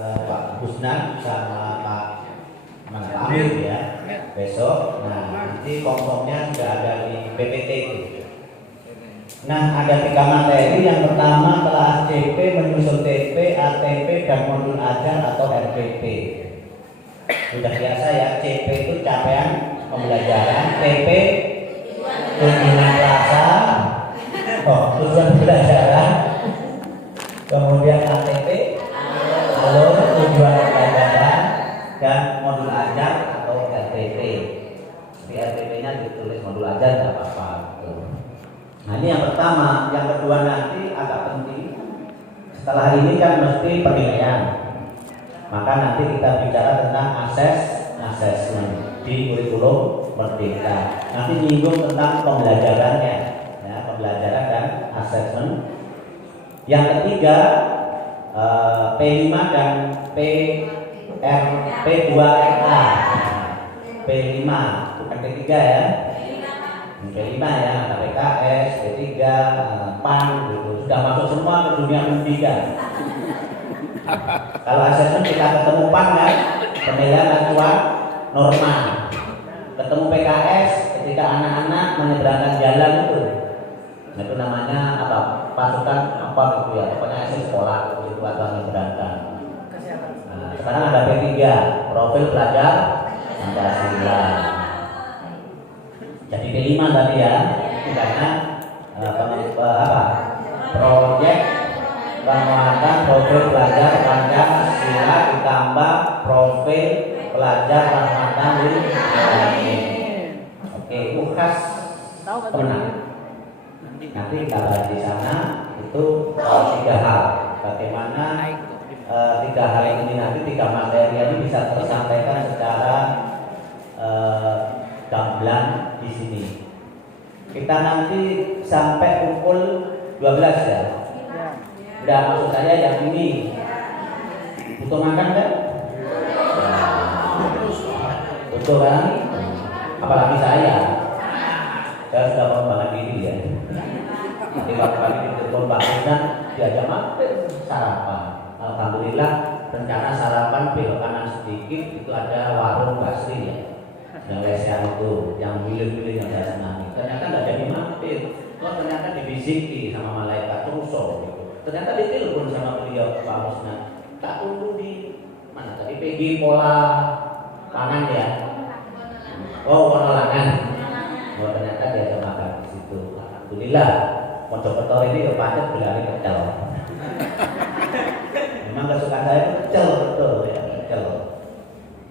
Pak Busnan sama Pak Amir ya besok. Nah nanti konfirmnya sudah ada di PPT itu. Nah ada 3 materi. Yang pertama telah CP menyusun TP, ATP dan modul ajar atau RPP. Sudah biasa ya, CP itu capaian pembelajaran, TP tujuan pelajar, tujuan pembelajaran, kemudian ATP alur tujuan pembelajaran, dan modul ajar atau RPP. Di RPP-nya ditulis modul ajar tidak apa-apa. Nah ini yang pertama. Yang kedua nanti agak penting. Setelah ini kan mesti penilaian. Maka nanti kita bicara tentang assessment di kurikulum Merdeka. Nanti nyinggung tentang pembelajarannya, ya, pembelajaran dan assessment. Yang ketiga P5 dan P2RA. P5 bukan P3 ya. P5 ya, ada PKS, P3, PAN gitu. Sudah masuk semua ke dunia pendidikan. Kalau asesmen kita ketemu PAN kan, penilaian acuan norma. Ketemu PKS ketika anak-anak menyeberangkan jalan itu namanya apa? Pasukan apa gitu ya? Pokoknya asal sekolah itu atau menyeberangkan. Nah, sekarang ada P3, profil pelajar Pancasila. Jadi P5 tadi ya, karena proyek penguatan profil pelajar Pancasila ditambah profil pelajar penguatan Oke, UKAS pemenang. Nanti kita bahas di sana itu 3 hal. Bagaimana 3 hal ini nanti 3 materi ini bisa tersampaikan secara gamblang di sini. Kita nanti sampai pukul 12 ya. Udah maksud saya yang ini. Butuh makan kan? Betul kan? Apalagi saya sudah pengembangan diri ya. Nanti kali ditelepon Pak Busnan diajak mampir sarapan. Alhamdulillah rencana sarapan belok kanan sedikit itu ada warung Basri ya. Yang lesehan itu, yang milik-milik yang saya senangi. Ternyata nggak jadi mampir. Ternyata dibisiki sama malaikat Ruso gitu. Ternyata ditelepon sama beliau Pak Busnan. Tak tunggu di mana tadi PG Pola Pangan ya. Oh, Wonolangan. Oh, ternyata dia ada makan di situ. Alhamdulillah. Mojokerto ini kepacet berlari kecil. Memang kesukaan saya itu kecil betul ya, kecil.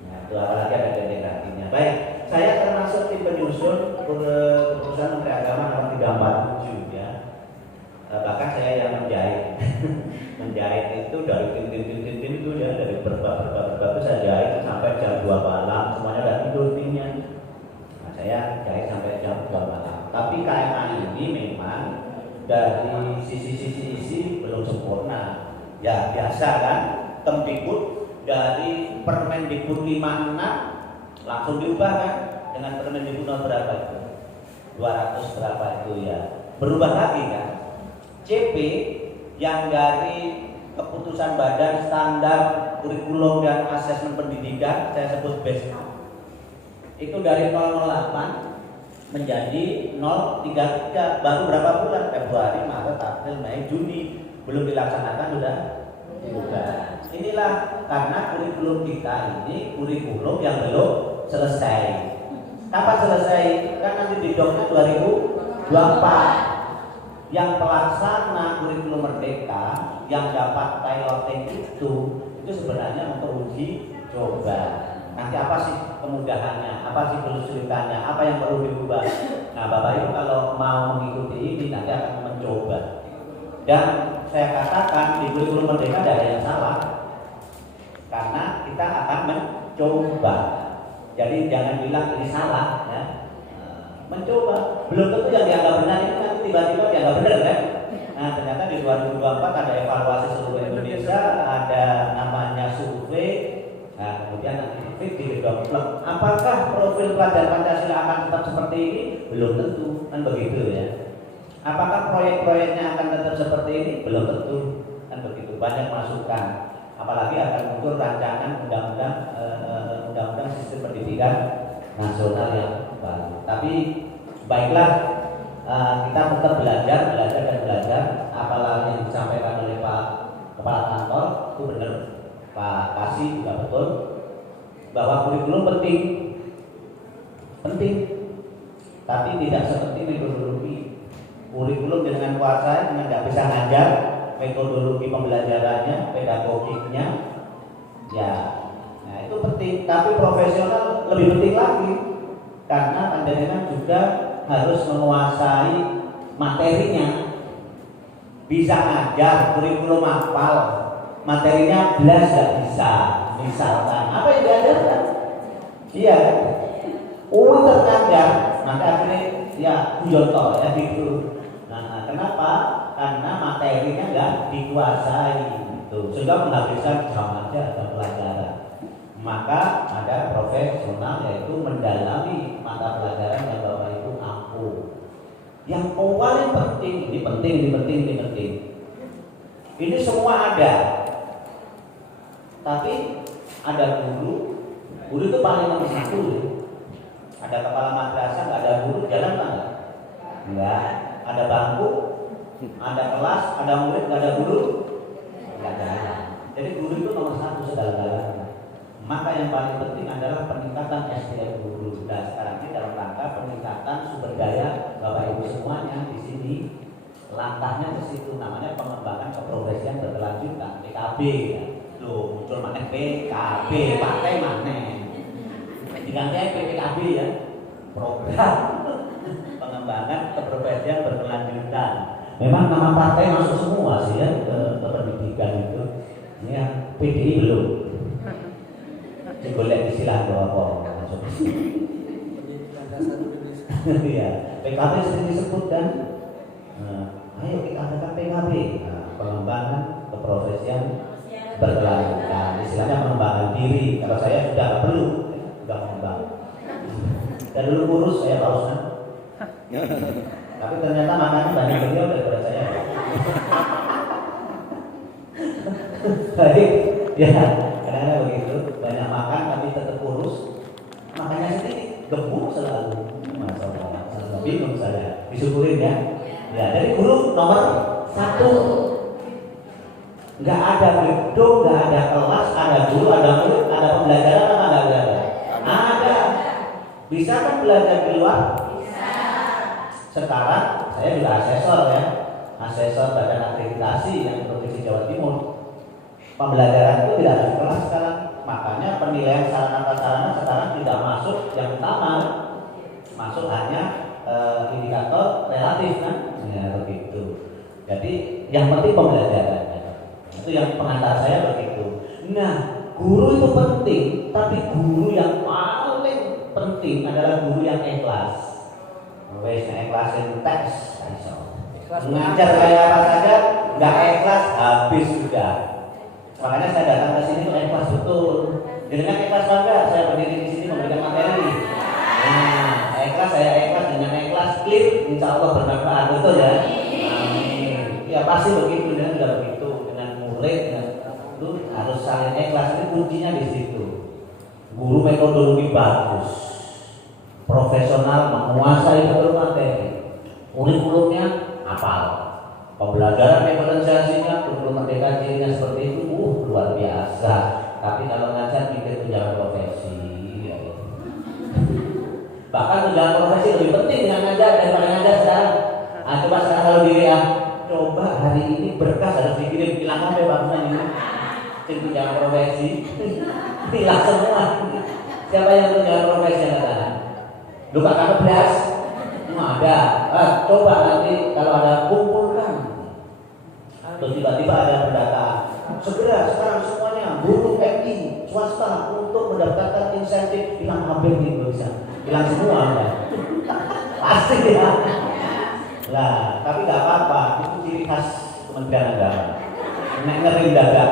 Nah, itu apalagi ada delegasinya. Baik, saya termasuk tim penyusun keputusan Menteri Agama nomor 347 ya. Bahkan saya yang menjahit. Menjahit itu dari tim itu ya, dari berbagai itu saya jahit sampai jam 2 malam, semuanya udah tidur timnya. Nah, saya jahit sampai jam 2 malam. Tapi KMA ini memang dari sisi belum sempurna. Ya biasa kan, Kemdikbud dari Permendikbud 56 langsung diubah kan dengan Permendikbud nomor berapa itu? 200 berapa itu ya. Berubah lagi kan. CP yang dari keputusan Badan Standar Kurikulum dan Asesmen Pendidikan, saya sebut BES, itu dari 008 menjadi 033. Baru berapa bulan? Februari, Maret, April, Mei, Juni. Belum dilaksanakan sudah diubah. Inilah karena kurikulum kita ini kurikulum yang belum selesai. Kapan selesai? Kan nanti di doknya 2024. Yang pelaksana kurikulum Merdeka yang dapat piloting itu sebenarnya untuk uji coba. Nanti apa sih kemudahannya, apa sih kesulitannya, apa yang perlu diubah. Nah Bapak Ibu kalau mau mengikuti ini nanti akan mencoba. Dan saya katakan di kurikulum Merdeka tidak ada yang salah, karena kita akan mencoba. Jadi jangan bilang ini salah ya. Mencoba, belum tentu yang dianggap benar itu nanti tiba-tiba dianggap benar kan. Nah ternyata di 2024 ada evaluasi seluruh Indonesia, ada namanya survei. Nah kemudian nanti didevelop. Apakah profil pelajar Pancasila akan tetap seperti ini? Belum tentu, kan begitu ya. Apakah proyek-proyeknya akan tetap seperti ini? Belum tentu, kan begitu. Banyak masukan. apalagi akan muncul rancangan undang-undang sistem pendidikan nasional yang baru. Tapi baiklah, kita tetap belajar dan belajar. Apalah yang disampaikan oleh Pak Kepala Kantor itu benar, Pak Kasih juga betul, bahwa kurikulum penting, tapi tidak seperti metodologi. Kurikulum dengan kuasa dengan nggak bisa ngajar, metodologi pembelajarannya, pedagogiknya, ya, nah itu penting. Tapi profesional lebih penting lagi, karena panjenengan juga harus menguasai materinya, bisa ngajar, kurikulum hafal, materinya belas nggak bisa. Misalkan apa yang diajarkan? Iya kan? Terkadang maka akhirnya ya guyon ya gitu. Nah, kenapa? Karena materinya nggak dikuasai, gitu. Sehingga menghabiskan jam aja jam pelajaran. Maka ada profesional yaitu mendalami mata pelajaran yang Bapak Ibu ampuh. Yang paling penting, ini penting. Ini semua ada. Tapi ada guru itu paling nomor satu. Ada kepala madrasah, nggak ada guru, jalan nggak? Enggak. Ada bangku, ada kelas, ada murid, nggak ada guru, nggak jalan. Jadi guru itu nomor satu segala-galanya. Maka yang paling penting adalah peningkatan SDM guru. Dan sekarang ini dalam rangka peningkatan sumber daya Bapak Ibu semuanya di sini. Langkahnya ke situ, namanya pengembangan keprofesian berkelanjutan (PKB). Ya. Loh, muncul mana PKB, partai mana? Diganti PKB ya, program pengembangan keprofesian berkelanjutan. Memang nama partai masuk semua sih ya ke pendidikan itu. Ini yang PDI belum. Boleh istilah apa? Iya, PKB sering disebut kan. Ayo kita adakan PKB, pengembangan keprofesian berkelanjutan. Istilahnya pengembangan diri. Kalau saya sudah nggak perlu. Dan dulu kurus saya pausnya, tapi ternyata makannya banyak beliau daripada saya. Baik, ya kadang-kadang begitu, banyak makan tapi tetap kurus, makanya sendiri gemuk selalu. Masalah, bingung saya, disyukurin ya. Ya, jadi guru nomor satu. Nggak ada gedung, nggak ada kelas, ada guru, ada murid, ada pembelajaran apa nggak ada? Ada. Bisa kan belajar di luar? Bisa. Sekarang saya juga asesor ya, asesor badan akreditasi yang Provinsi Jawa Timur. Pembelajaran itu tidak ada di kelas sekarang, makanya penilaian sarana-prasarana sekarang tidak masuk yang utama, masuk hanya indikator relatif kan, ya begitu. Jadi yang penting pembelajarannya. Itu yang pengantar saya begitu. Nah, guru itu penting, tapi guru yang paling penting adalah guru yang ikhlas. Wes ikhlasin teks, ngajar kayak apa saja, nggak ikhlas habis sudah. Makanya saya datang ke sini tuh ikhlas betul. Dengan ikhlas bangga saya berdiri di sini memberikan materi. Nah, saya ikhlas dengan ikhlas clear, insya Allah bermanfaat betul ya. Amin. Ya pasti begitu dan sudah begitu dengan murid, dengan itu harus saling ikhlas. Ini kuncinya di situ. Guru metodologi bagus, profesional, menguasai betul materi, kurikulumnya hafal, pembelajaran diferensiasinya, kurikulum merdeka cirinya seperti itu, luar biasa. Tapi kalau ngajar pikir tunjangan profesi, ya. Bahkan tunjangan profesi lebih penting dengan ngajar daripada ngajar sekarang. Coba sekarang kalau diri coba hari ini berkas harus dikirim, hilang apa bagusnya ini? Tunjangan profesi, hilang semua. Siapa yang tunjangan profesi yang kata? Luka kata belas, ada. Coba nanti kalau ada kumpulkan. Terus tiba-tiba ada pendataan. Segera sekarang semuanya buruh MI swasta untuk mendapatkan insentif, hilang hampir di Indonesia, hilang semua ya. Pasti ya. Lah, tapi nggak apa-apa, itu ciri khas Kementerian Agama. Ngeri dada.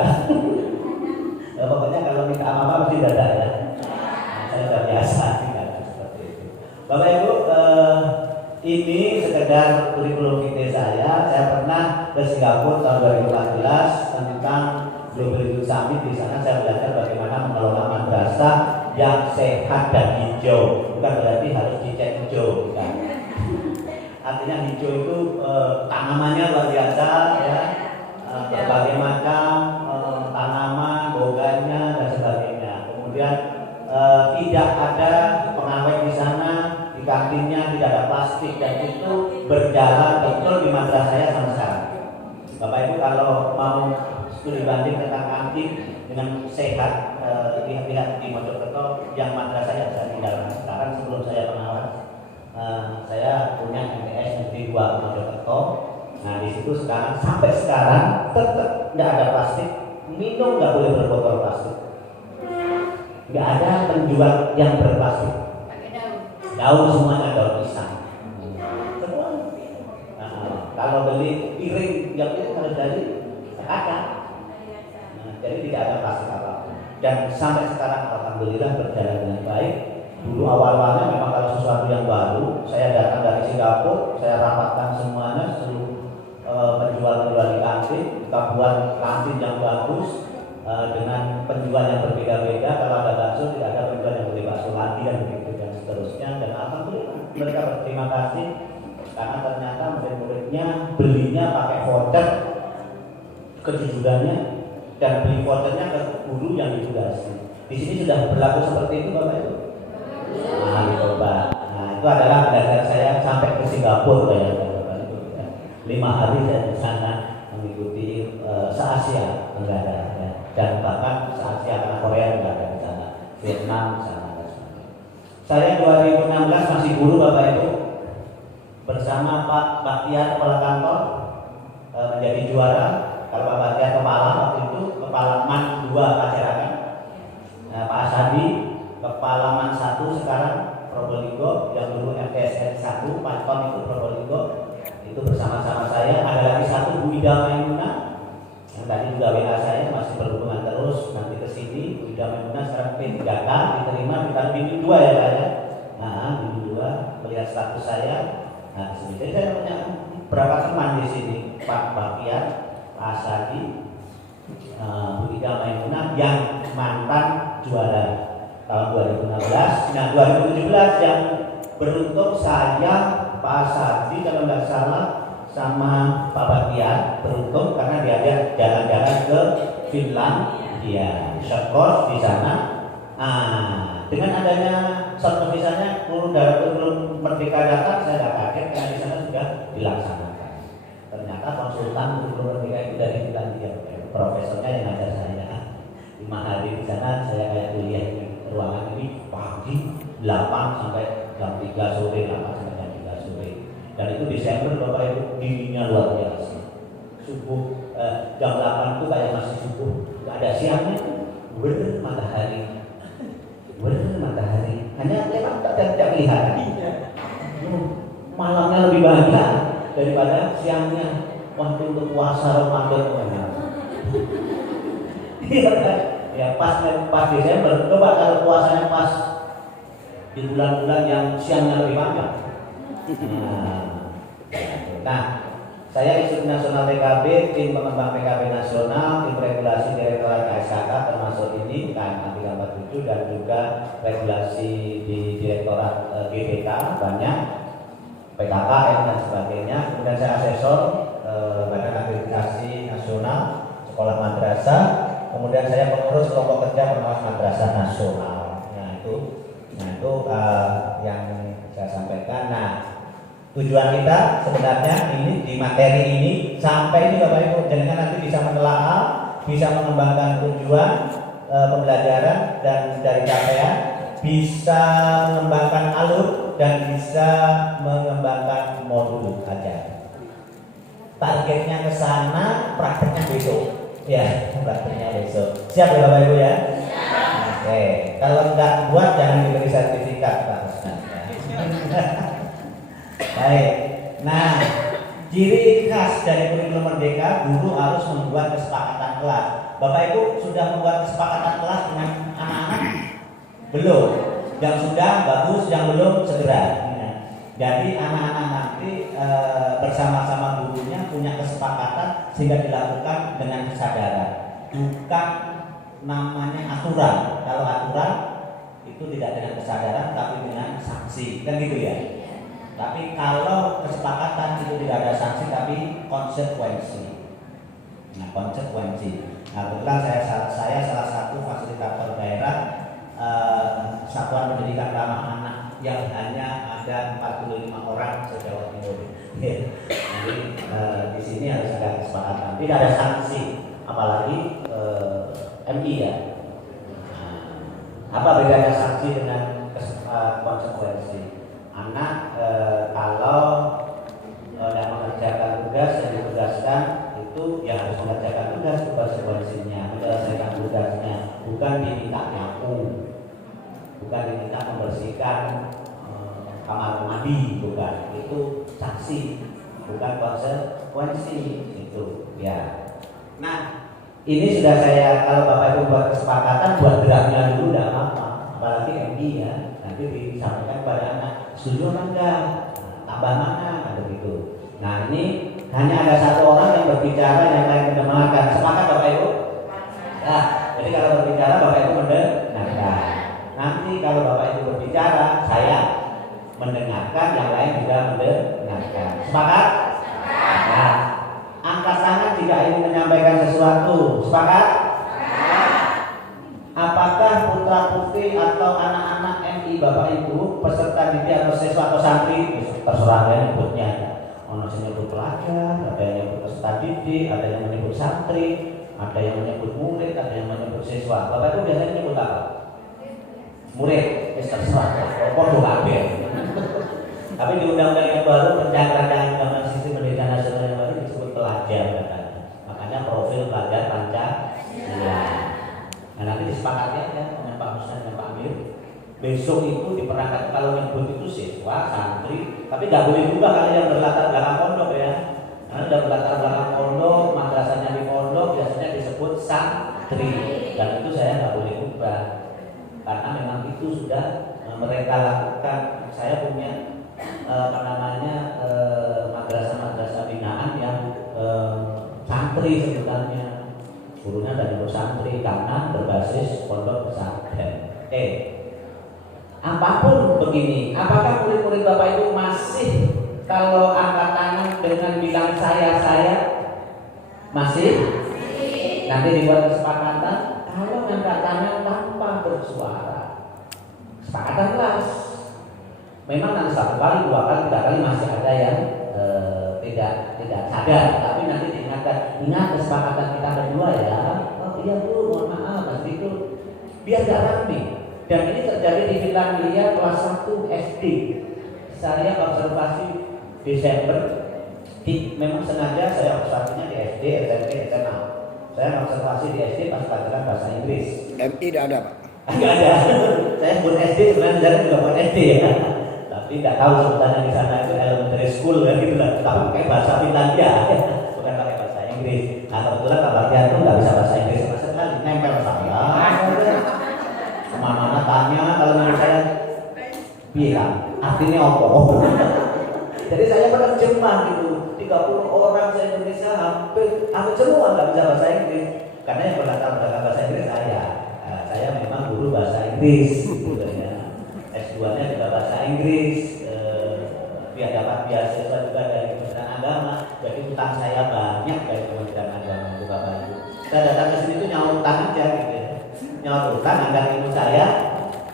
Pokoknya kalau minta apa-apa mesti dada ya. Saya sudah biasa tidak seperti itu. Bapak Ibu, ini sekedar kurikulum vitae saya pernah ke Singapura tahun 2014 tentang global Summit. Di sana saya belajar bagaimana mengelola madrasah yang sehat dan hijau. Bukan berarti harus dicat hijau, bukan. Artinya hijau itu tanamannya luar biasa ya, berbagai macam tanaman, bogannya dan sebagainya. Kemudian tidak ada pengawet di sana, di kantinnya tidak ada plastik, dan itu berjalan betul di madrasah saya sama sekarang. Bapak Ibu kalau mau studi banding tentang kantin dengan sehat, lihat di Mojokerto yang madrasah yang saya tinggalkan sekarang sebelum saya pengawas. Saya punya MTS Negeri 2 Mojokerto. Nah di situ sekarang sampai sekarang tetap nggak ada plastik, minum nggak boleh berbotol plastik, nggak ada penjual yang berplastik. Daun semuanya daun pisang. Semua. Kalau beli piring, yang itu harus dari kaca. Jadi tidak ada plastik apa-apa. Dan sampai sekarang alhamdulillah berjalan dengan baik. Dulu awal-awalnya memang kalau sesuatu yang baru, saya datang dari Singapura, saya rapatkan semuanya seluruh penjual-penjual di kantin, kita buat kantin yang bagus dengan penjual yang berbeda-beda. Kalau ada bakso, tidak ada penjual yang beli bakso lagi dan begitu dan seterusnya. Dan alhamdulillah mereka berterima kasih karena ternyata murid-muridnya belinya pakai voucher kejujurannya dan beli vouchernya ke guru yang ditugasi. Di sini sudah berlaku seperti itu, Bapak Ibu. Nah, dicoba. Nah, itu adalah belajar saya sampai ke Singapura ya, Bapak Ibu. 5 hari saya di sana mengikuti se-Asia Tenggara ya. Dan bahkan se-Asia karena Korea juga ada di sana, Vietnam di sana. Saya 2016 masih guru, Bapak Ibu, bersama Pak Baktiar kepala kantor menjadi juara. Kalau Pak Baktiar kepala waktu itu kepala MAN 2 Pacerakan. Pak Asadi kepala MAN 1 sekarang Probolinggo, yang dulu MTSN 1 Pancon itu Probolinggo, itu bersama-sama saya. Ada lagi satu Bu Ida Maimunah yang tadi juga WA saya, masih berhubungan terus nanti ke sini. Bu Ida Maimunah sekarang P3K diterima di bimbing 2 ya Pak ya. Nah, bimbing 2 melihat status saya. Nah, di sini saya punya berapa teman di sini, Pak Baktiar, Pak Asadi, Bu Ida Maimunah yang mantan juara tahun 2016. Nah 2017 yang beruntung saya, Pak Asadi kalau nggak salah sama Pak Baktiar beruntung karena diajak jalan-jalan ke Finlandia, short course di sana. Dengan adanya short misalnya kurikulum Merdeka datang, saya nggak kaget karena di sana sudah dilaksanakan. Ternyata konsultan kurikulum Merdeka itu dari Finlandia, profesornya yang ngajar saya. 5 hari di sana saya kayak kuliah di ruangan ini pagi 8 sampai jam 3 sore, 8 sampai jam 3 sore. Dan itu Desember Bapak Ibu, dinginnya luar biasa. Subuh jam 8 itu kayak masih subuh, nggak ada siangnya, bener matahari, hanya lewat tidak kelihatan. Malamnya lebih bahagia daripada siangnya. Waktu untuk puasa Ramadan ya pas Desember, coba kalau puasanya pas di bulan-bulan yang siangnya lebih panjang. Nah, saya Institut Nasional PKB, tim pengembang PKB nasional, tim regulasi Direktorat KSKK termasuk ini KM 347 dan juga regulasi di Direktorat GBK banyak, PKKM dan sebagainya. Kemudian saya asesor Badan Akreditasi Nasional Sekolah Madrasah. Kemudian saya pengurus kelompok kerja pengawas madrasah nasional. Nah itu yang saya sampaikan. Nah, tujuan kita sebenarnya ini di materi ini sampai ini Bapak Ibu, jangan nanti bisa menelaah, bisa mengembangkan tujuan pembelajaran dan dari capaian, bisa mengembangkan alur dan bisa mengembangkan modul aja. Targetnya ke sana, prakteknya besok. Ya, prakteknya besok. Siap ya Bapak Ibu ya? Oke, kalau enggak buat jangan diberi sertifikat Pak Ustaz. Baik. Nah, ciri khas dari kurikulum Merdeka, guru harus membuat kesepakatan kelas. Bapak Ibu sudah membuat kesepakatan kelas dengan anak-anak? Belum. Yang sudah bagus, yang belum segera. Jadi anak-anak nanti bersama-sama gurunya punya kesepakatan sehingga dilakukan dengan kesadaran. bukan namanya aturan. Kalau aturan itu tidak dengan kesadaran tapi dengan sanksi, kan gitu ya. Tapi kalau kesepakatan itu tidak ada sanksi tapi konsekuensi. Nah, konsekuensi. Nah, kebetulan saya salah satu fasilitator daerah satuan pendidikan ramah anak yang hanya ada 45 orang se-Jawa Timur. Jadi di sini harus ada kesepakatan. Tidak ada sanksi, apalagi MI ya. Apa bedanya sanksi dengan konsekuensi? Anak kalau tidak mengerjakan tugas yang ditugaskan itu ya harus mengerjakan tugas, konsekuensinya menyelesaikan tugasnya, bukan diminta nyapu, bukan diminta membersihkan kamar mandi, bukan, itu sanksi, bukan konsekuensi itu ya. Nah, ini sudah saya, kalau Bapak Ibu buat kesepakatan, buat draftnya dulu tidak apa-apa, apalagi MI ya, nanti disampaikan pada anak, setuju atau enggak, tambah mana, ada begitu. Nah, ini hanya ada satu orang yang berbicara, yang lain mendengarkan. Sepakat Bapak Ibu? Nah, jadi kalau berbicara Bapak Ibu mendengarkan. Nanti kalau Bapak Ibu berbicara, saya mendengarkan, yang lain juga mendengarkan. Sepakat? Nah, angkat tangan jika ingin menyampaikan sesuatu. Sepakat? Apakah putra putri atau anak-anak MI Bapak Ibu, peserta didik atau siswa atau santri, terserah yang nyebutnya. Ono sing nyebut pelajar, ada yang nyebut peserta didik, ada yang menyebut santri, ada yang menyebut murid, ada yang menyebut siswa. Bapak Ibu biasanya nyebut apa? Murid, terserah. Podo kabeh. Tapi di undang-undang yang baru rancangan undang-undang sistem pendidikan nasional yang baru disebut pelajar katanya. Makanya profil pelajar Pancasila. Nah, nanti disepakati aja dengan Pak Husnan dan Pak Amir. Besok itu diperangkat kalau nyebut itu siswa, santri, tapi nggak boleh juga kalau yang berlatar belakang pondok ya. Karena udah berlatar belakang pondok, madrasahnya di pondok biasanya disebut santri, dan itu saya nggak boleh ubah karena memang itu sudah mereka lakukan. Saya punya madrasah-madrasah binaan yang santri sebutannya, gurunya dari santri karena berbasis pondok pesantren. Apapun begini, apakah murid-murid Bapak Ibu masih kalau angkat tangan dengan bilang saya masih? Nanti dibuat kesepakatan kalau angkat tangan tanpa bersuara. Kesepakatan kelas. Memang nanti 1 kali, 2 kali, 3 kali masih ada yang tidak sadar, tapi nanti diingatkan, ingat kesepakatan kita berdua ya. Oh iya Bu, mohon maaf, pasti itu biar gak rame. Dan ini terjadi di Finlandia kelas 1 SD. Saya observasi Desember, memang sengaja saya observasinya di SD, SMP, SMA. Saya observasi di SD pas pelajaran bahasa Inggris. MI tidak ada Pak? Enggak ada. Saya sebut SD, sebenarnya saya juga bukan SD ya. Tapi tidak tahu sebutannya di sana itu elementary school kan gitu lah. Tapi pakai bahasa Finlandia, bukan pakai bahasa Inggris. Nah kebetulan Pak Bagian itu nggak bisa bahasa Inggris sama sekali, nempel saya. Kemana-mana tanya, kalau menurut saya bilang artinya apa? Jadi saya penerjemah gitu, 30 orang se-Indonesia hampir semua nggak bisa bahasa Inggris. Karena yang berlatar belakang bahasa Inggris saya memang guru bahasa Inggris gitu ya. S2-nya juga bahasa Inggris, dia dapat beasiswa juga dari Kementerian Agama. Jadi utang saya banyak dari Kementerian Agama itu Bapak Ibu. Saya datang ke sini tuh nyaur utang aja gitu ya. Nyaur utang agar ilmu saya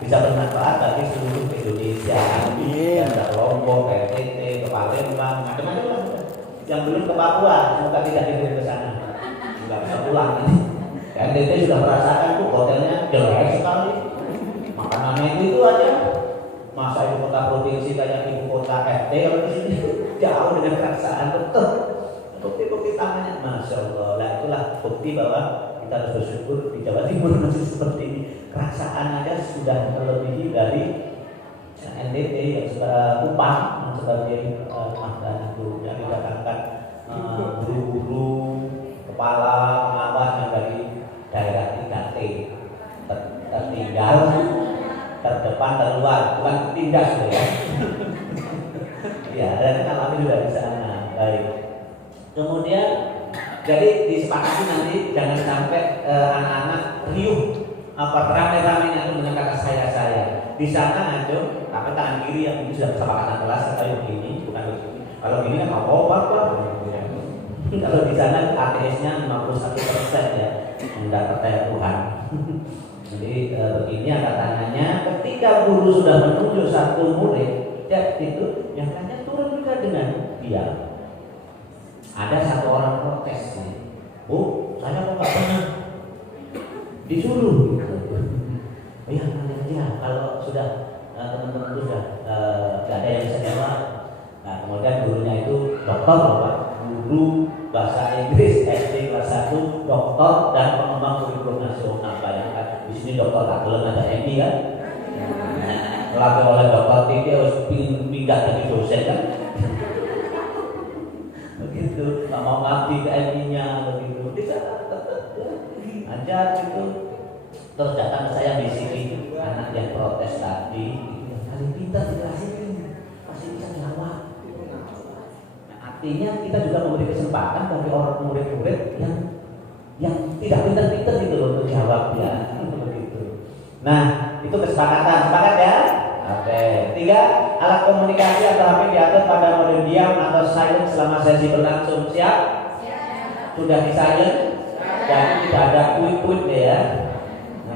bisa bermanfaat bagi seluruh Indonesia. Dari Lombok, NTT, ke Palembang, macam-macam lah. Yang belum ke Papua, semoga tidak dikirim ke sana. Nggak bisa pulang ini. NTT sudah merasakan tuh hotelnya jelek sekali. Makanannya itu aja. Masa ibu kota provinsi kayak ibu kota RT kalau di sini jauh dengan perasaan betul. Bukti-bukti tangannya, masya Allah. Nah itulah bukti bahwa kita harus bersyukur di Jawa Timur masih seperti ini. Kerasaan aja sudah melebihi dari NTT yang sudah upah yang sebagai mahkamah itu yang didatangkan guru-guru kepala pengawas yang dari daerah 3T tertinggal, terdepan, terluar, bukan tindas ya. Ya, dan kami juga di sana. Baik. Kemudian Jadi disepakati nanti jangan sampai anak-anak riuh rame-ramenya itu dengan kata saya. Di sana ngaco, tapi tangan kiri yang itu sudah kesepakatan kelas kayak begini, bukan begini. Kalau gini kan apa? Kalau di sana ATS-nya 51% ya, tidak percaya Tuhan. Jadi begini tangannya, ketika guru sudah menunjuk satu murid, ya itu yang lainnya turun juga dengan dia. Ada satu orang protes nih, Bu, saya kok nggak pernah disuruh gitu. Ya nanti aja kalau sudah teman-teman itu sudah nggak ada yang bisa jawab. Nah kemudian gurunya itu dokter Pak, guru bahasa Inggris SD kelas 1, dokter dan pengembang kurikulum nasional. Bayangkan di sini dokter tak belum ada MI kan? Lagi oleh dokter tinggi harus pindah jadi dosen kan? Begitu, nggak mau ngabdi ke MI-nya begitu. Bisa ajar gitu. Terus datang ke saya di sini anak yang protes tadi, paling pintar dijelasin, pasti bisa jawab. Nah, artinya kita juga memberi kesempatan bagi orang murid-murid yang tidak pintar-pintar gitu loh untuk jawab ya, begitu. Nah, itu kesepakatan, sepakat ya? Oke. 3, alat komunikasi atau HP diatur pada mode diam atau silent selama sesi berlangsung. Siap? Sudah di silent? Jadi tidak ada tweet-tweet ya.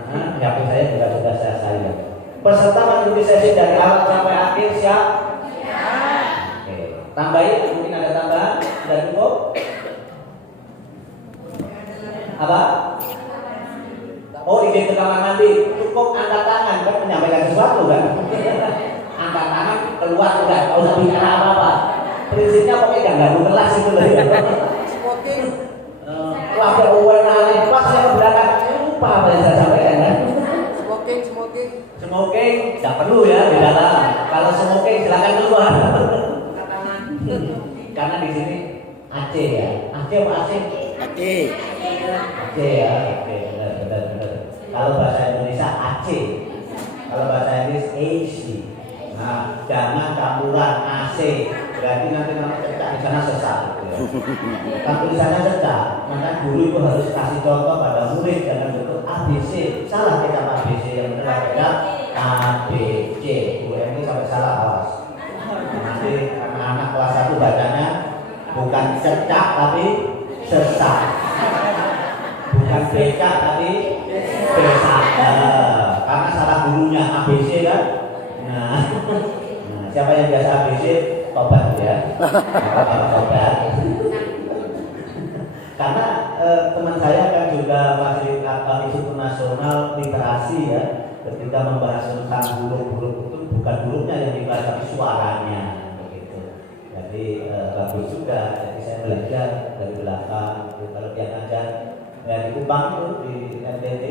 Nah, HP saya juga sudah saya silent. Peserta mengikuti sesi dari awal sampai akhir. Siap? Oke. Tambahin, mungkin ada tambahan? Sudah cukup? Apa? Oh, izin ke kamar mandi, cukup angkat tangan kan menyampaikan sesuatu kan? Angkat tangan keluar udah, nggak usah bicara apa-apa. Prinsipnya pokoknya jangan ganggu kelas itu loh. Smoking, waktu uang pas saya ke belakang lupa apa yang saya sampaikan kan? Smoking, nggak perlu ya di dalam. Kalau smoking silakan keluar. Karena di sini Aceh ya, Aceh apa Aceh? Aceh ya, oke benar. Kalau bahasa Indonesia Aceh, kalau bahasa Inggris AC. Nah, jangan campuran AC, berarti nanti cecak di sana sesat. Kan tulisannya cecak, maka guru itu harus kasih contoh pada murid jangan bentuk ABC. Salah kita ABC yang benar adalah ABC. Bu ini sampai salah awas. Nanti anak-anak kelas 1 bacanya bukan cecak tapi sesat. Bukan becak tapi besak. Karena salah gurunya ABC kan. Nah, siapa yang biasa ABC tobat ya. Tobat. Karena teman saya kan juga fasilitator Institut Nasional Literasi ya. Ketika membahas tentang huruf-huruf itu bukan hurufnya yang dibahas tapi suaranya begitu. Jadi bagus juga. Jadi saya belajar dari belakang. Kalau dia ngajar ya di Kupang itu di NTT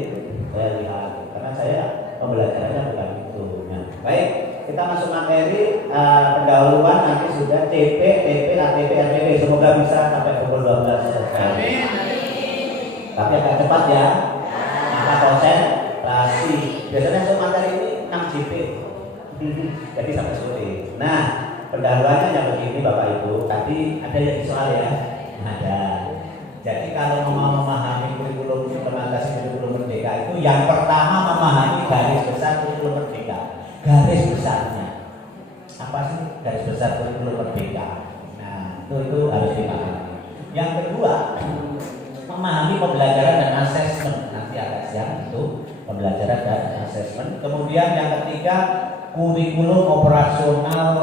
saya lihat karena saya pembelajarannya bukan itu. Nah, baik, kita masuk materi pendahuluan nanti sudah CP, TP, ATP, RTP semoga bisa sampai pukul 12 selesai. Amin. Tapi agak cepat ya. Maka konsentrasi. Biasanya untuk materi ini 6 CP. Jadi sampai sore. Nah, pendahuluannya yang begini Bapak Ibu. Tadi ada yang soal ya? Ada. Jadi kalau mau memahami kurikulum implementasi kurikulum merdeka itu yang pertama memahami garis besar kurikulum merdeka. Garis besarnya apa sih garis besar kurikulum merdeka? Nah itu harus dipahami. Yang kedua memahami pembelajaran dan asesmen. Nanti ada siang itu pembelajaran dan asesmen. Kemudian yang ketiga kurikulum operasional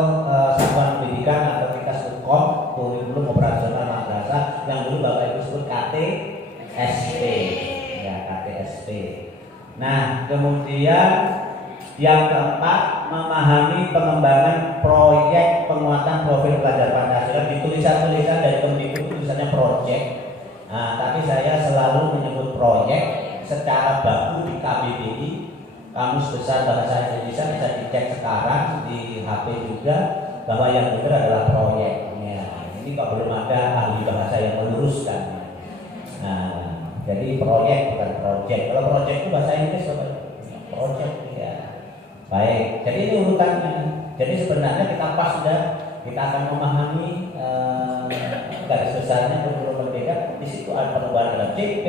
satuan pendidikan atau kita sebut kurikulum operasional madrasah yang dulu Bapak Ibu sebut KTSP ya KTSP. Nah kemudian yang keempat memahami pengembangan proyek penguatan profil pelajar Pancasila. Di tulisan-tulisan dari Kemdikbud tulisannya proyek. Nah tapi saya selalu menyebut proyek secara baku di KBBI. Kamus Besar Bahasa Indonesia bisa dicek sekarang di HP juga bahwa yang benar adalah proyeknya. Ini kok belum ada ahli bahasa yang meluruskan. Nah, jadi proyek bukan project. Kalau project itu bahasa Inggris apa? Project ya. Baik. Jadi ini urutannya. Jadi sebenarnya kita pas sudah kita akan memahami garis besarnya kurikulum merdeka merdeka, di situ ada perubahan dalam CP,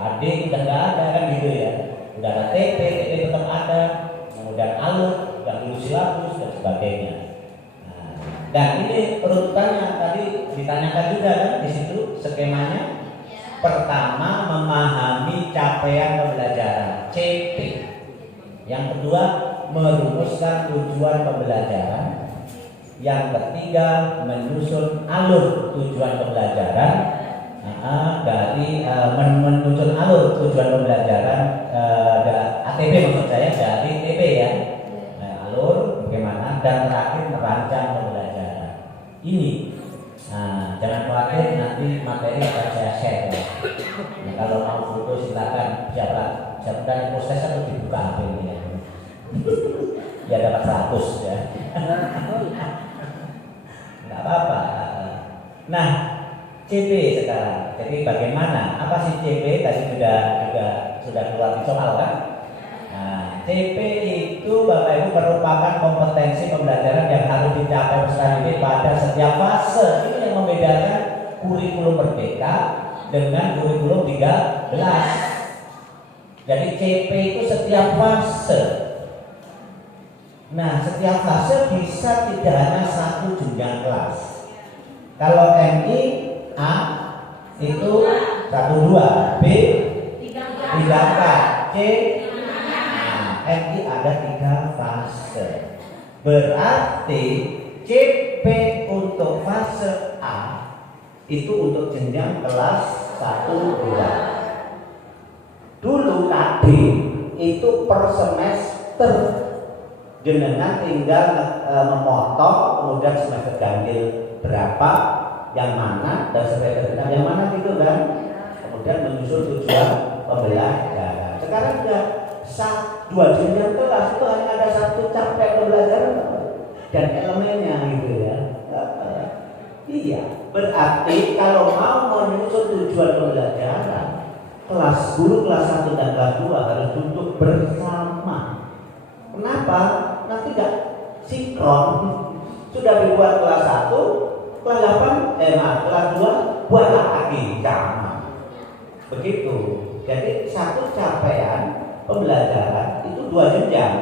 KD udah nggak ada kan gitu ya. Udah ada TP tetap ada, kemudian alur, dan dulu silabus dan sebagainya. Nah, dan ini perututannya tadi ditanyakan juga kan di situ skemanya. Pertama, memahami capaian pembelajaran CP. Yang kedua, merumuskan tujuan pembelajaran. Yang ketiga, menyusun alur tujuan pembelajaran. Menyusun alur tujuan pembelajaran ATP maksud saya dari TP ya. Alur bagaimana, dan terakhir merancang pembelajaran. Ini jangan khawatir, nanti materi akan saya share ya. Nah, kalau mau foto silakan, siapa yang proses atau dibuka HP ini ya. Ya dapat 100 ya. Nggak apa-apa. Nah, CP sekarang. Jadi bagaimana? Apa sih CP? Tadi sudah keluar di soal kan? Nah, CP itu Bapak Ibu merupakan kompetensi pembelajaran yang harus dicapai peserta didik pada setiap fase. Ini yang membedakan kurikulum merdeka dengan kurikulum 13. Jadi CP itu setiap fase. Nah, setiap fase bisa tidak hanya satu jenjang kelas. Kalau MI A itu 1, 2, B 3, 4, C MI ada 3 fase. Berarti CP untuk fase A itu untuk jenjang kelas 1, 2. Dulu KD itu per semester, jenengan tinggal memotong, kemudian semester ganjil berapa, yang mana, dan semester genap yang mana gitu kan. Kemudian menyusun tujuan pembelajaran. Sekarang sudah 2 jenjang kelas itu hanya ada 1 capaian pembelajaran dan elemennya gitu ya. Iya, berarti kalau mau menyusun tujuan pembelajaran, kelas guru kelas 1 dan kelas 2 harus duduk bersama. Kenapa? Nanti gak sinkron. Sudah dibuat kelas 1, kelas 8, kelas 2 buat lagi sama. Begitu. Jadi 1 capaian pembelajaran itu 2 jenjang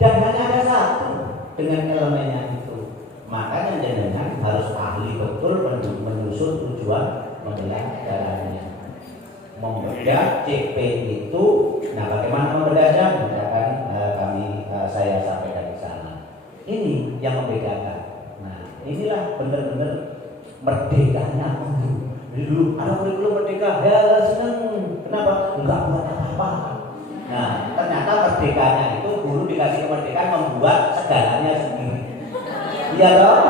dan hanya ada 1 dengan elemennya itu. Makanya jenengan harus ahli betul menyusun tujuan pembelajarannya. Membedah CP itu, nah bagaimana membedahnya? Misalkan saya sampaikan di sana. Ini yang membedakan. Nah, inilah benar-benar merdekanya guru. Dulu ada kurikulum merdeka, ya seneng. Kenapa? Enggak buat apa-apa. Nah, ternyata merdekanya itu guru dikasih kemerdekaan membuat segalanya sendiri. Iya dong.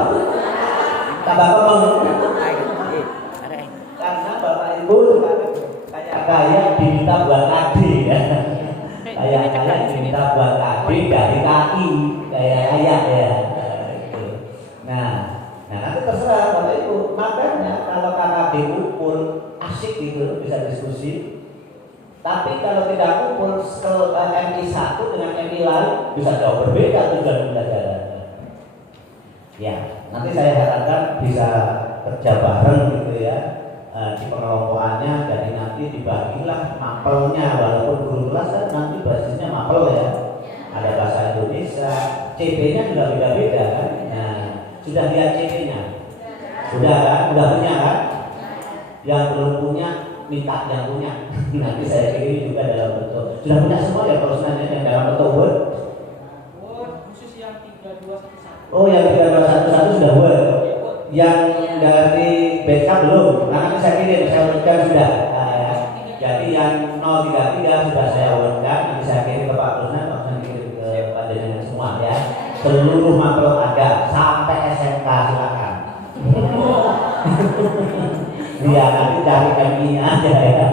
Tambah ngomong. Karena Bapak Ibu kayak diminta buat KD ya. Kayak diminta buat KD dari kaki kayak ayah ya. Nah nanti terserah Bapak Ibu. Makanya kalau KKD ukur asik gitu bisa diskusi. Tapi kalau tidak ukur MI 1 dengan MI lain bisa jauh berbeda tujuan pembelajaran. Ya, nanti saya harapkan bisa kerja bareng gitu ya. Di pengelompokannya, jadi nanti dibagilah mapelnya, walaupun guru kelas kan nanti basisnya mapel ya. Ada bahasa Indonesia, CP-nya juga beda-beda kan. Nah, sudah lihat CP-nya? Sudah kan? Sudah punya kan? Yang belum punya, minta yang punya. Nanti saya kirim juga dalam bentuk. Sudah punya semua ya kalau sebenarnya yang dalam bentuk Word? Khusus yang 3211. Oh, yang 3211 sudah Word. Yang dari BK belum, karena saya kirim, saya urutkan sudah. Jadi yang 033 sudah saya urutkan, nanti saya kirim ke Pak Rusnan, Pak Rusnan kirim ke Pak Jenengan semua ya. Seluruh mapel ada, sampai SMK silakan. Iya, nanti cari MI-nya aja ya,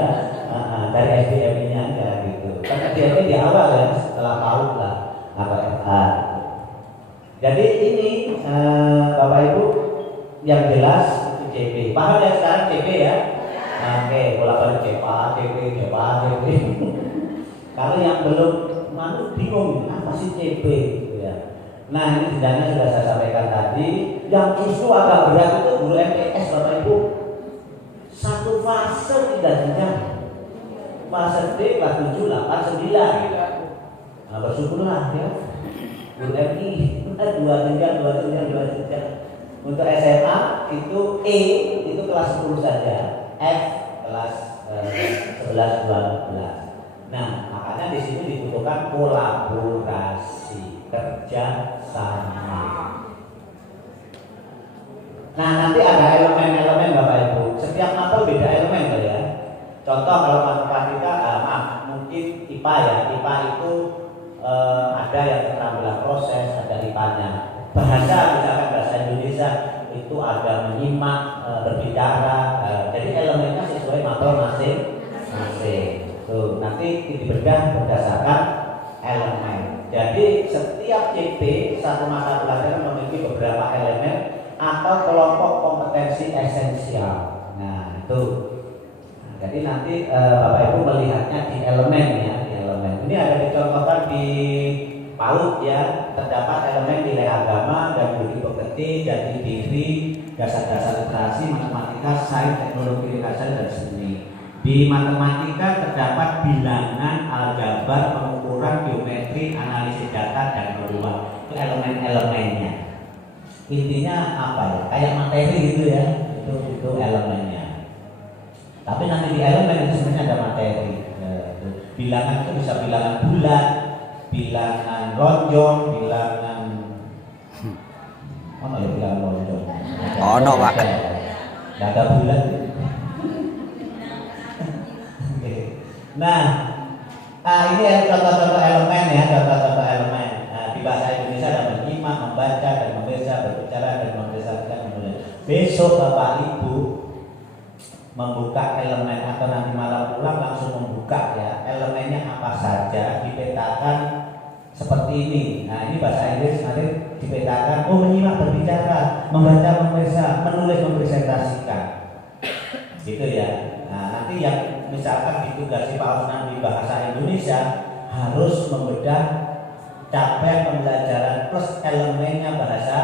dari SDMI-nya aja gitu. Karena SDMI di awal ya, setelah tahu lah apa FA. Jadi ini Bapak Ibu yang jelas itu CP. Paham ya sekarang CP ya? Oke, bolak-balik CPA, CP. Kalau yang belum bingung apa sih CP gitu ya. Nah, ini sebenarnya sudah saya sampaikan tadi. Yang justru agak berat itu guru MTS Bapak Ibu. satu fase 3 jenjang. Fase D kelas 7, 8, 9. Nah, bersyukurlah ya. Guru MI 2 jenjang. Untuk SMA itu E itu kelas 10 saja, F kelas 11, 12. Nah, makanya di sini dibutuhkan kolaborasi, kerja sama. Nah, nanti ada elemen-elemen Bapak Ibu. Setiap mapel beda elemen ya. Contoh kalau matematika, mungkin IPA ya. IPA itu ada yang keterampilan proses, ada IPA-nya. Bahasa, misalkan bahasa Indonesia itu ada menyimak, berbicara. Jadi elemennya sesuai mapel masing-masing. Tuh, nanti dibedah berdasarkan elemen. Jadi setiap CP satu mata pelajaran memiliki beberapa elemen atau kelompok kompetensi esensial. Nah, itu. Nah, jadi nanti Bapak Ibu melihatnya di elemen ya, di elemen. Ini ada dicontohkan di PAUD ya, terdapat elemen nilai agama dan budi pekerti, jati diri, dasar-dasar literasi, matematika, sains, teknologi, rekayasa dan seni. Di matematika terdapat bilangan, aljabar, pengukuran, geometri, analisis data dan peluang. Itu elemen-elemennya. Intinya apa ya? Kayak materi gitu ya. Itu elemennya. Tapi nanti di elemen itu sebenarnya ada materi. Bilangan itu bisa bilangan bulat, bilangan lonjong, bilangan mana ya bilangan lonjong? No, Pak. Nggak ada bulat. Nah, ini contoh-contoh elemen ya, contoh-contoh elemen. Di bahasa Indonesia ada menyimak, membaca, dan membaca, berbicara, dan membesarkan, menulis. Besok Bapak Ibu membuka elemen atau nanti malam pulang langsung membuka ya, elemennya apa saja, dipetakan seperti ini. Nah, ini bahasa Inggris nanti dipetakan. Oh, menyimak, berbicara, membaca, membaca, menulis, mempresentasikan. Gitu ya. Nah, nanti yang misalkan ditugasi Pak Osman di bahasa Indonesia harus membedah capaian pembelajaran plus elemennya bahasa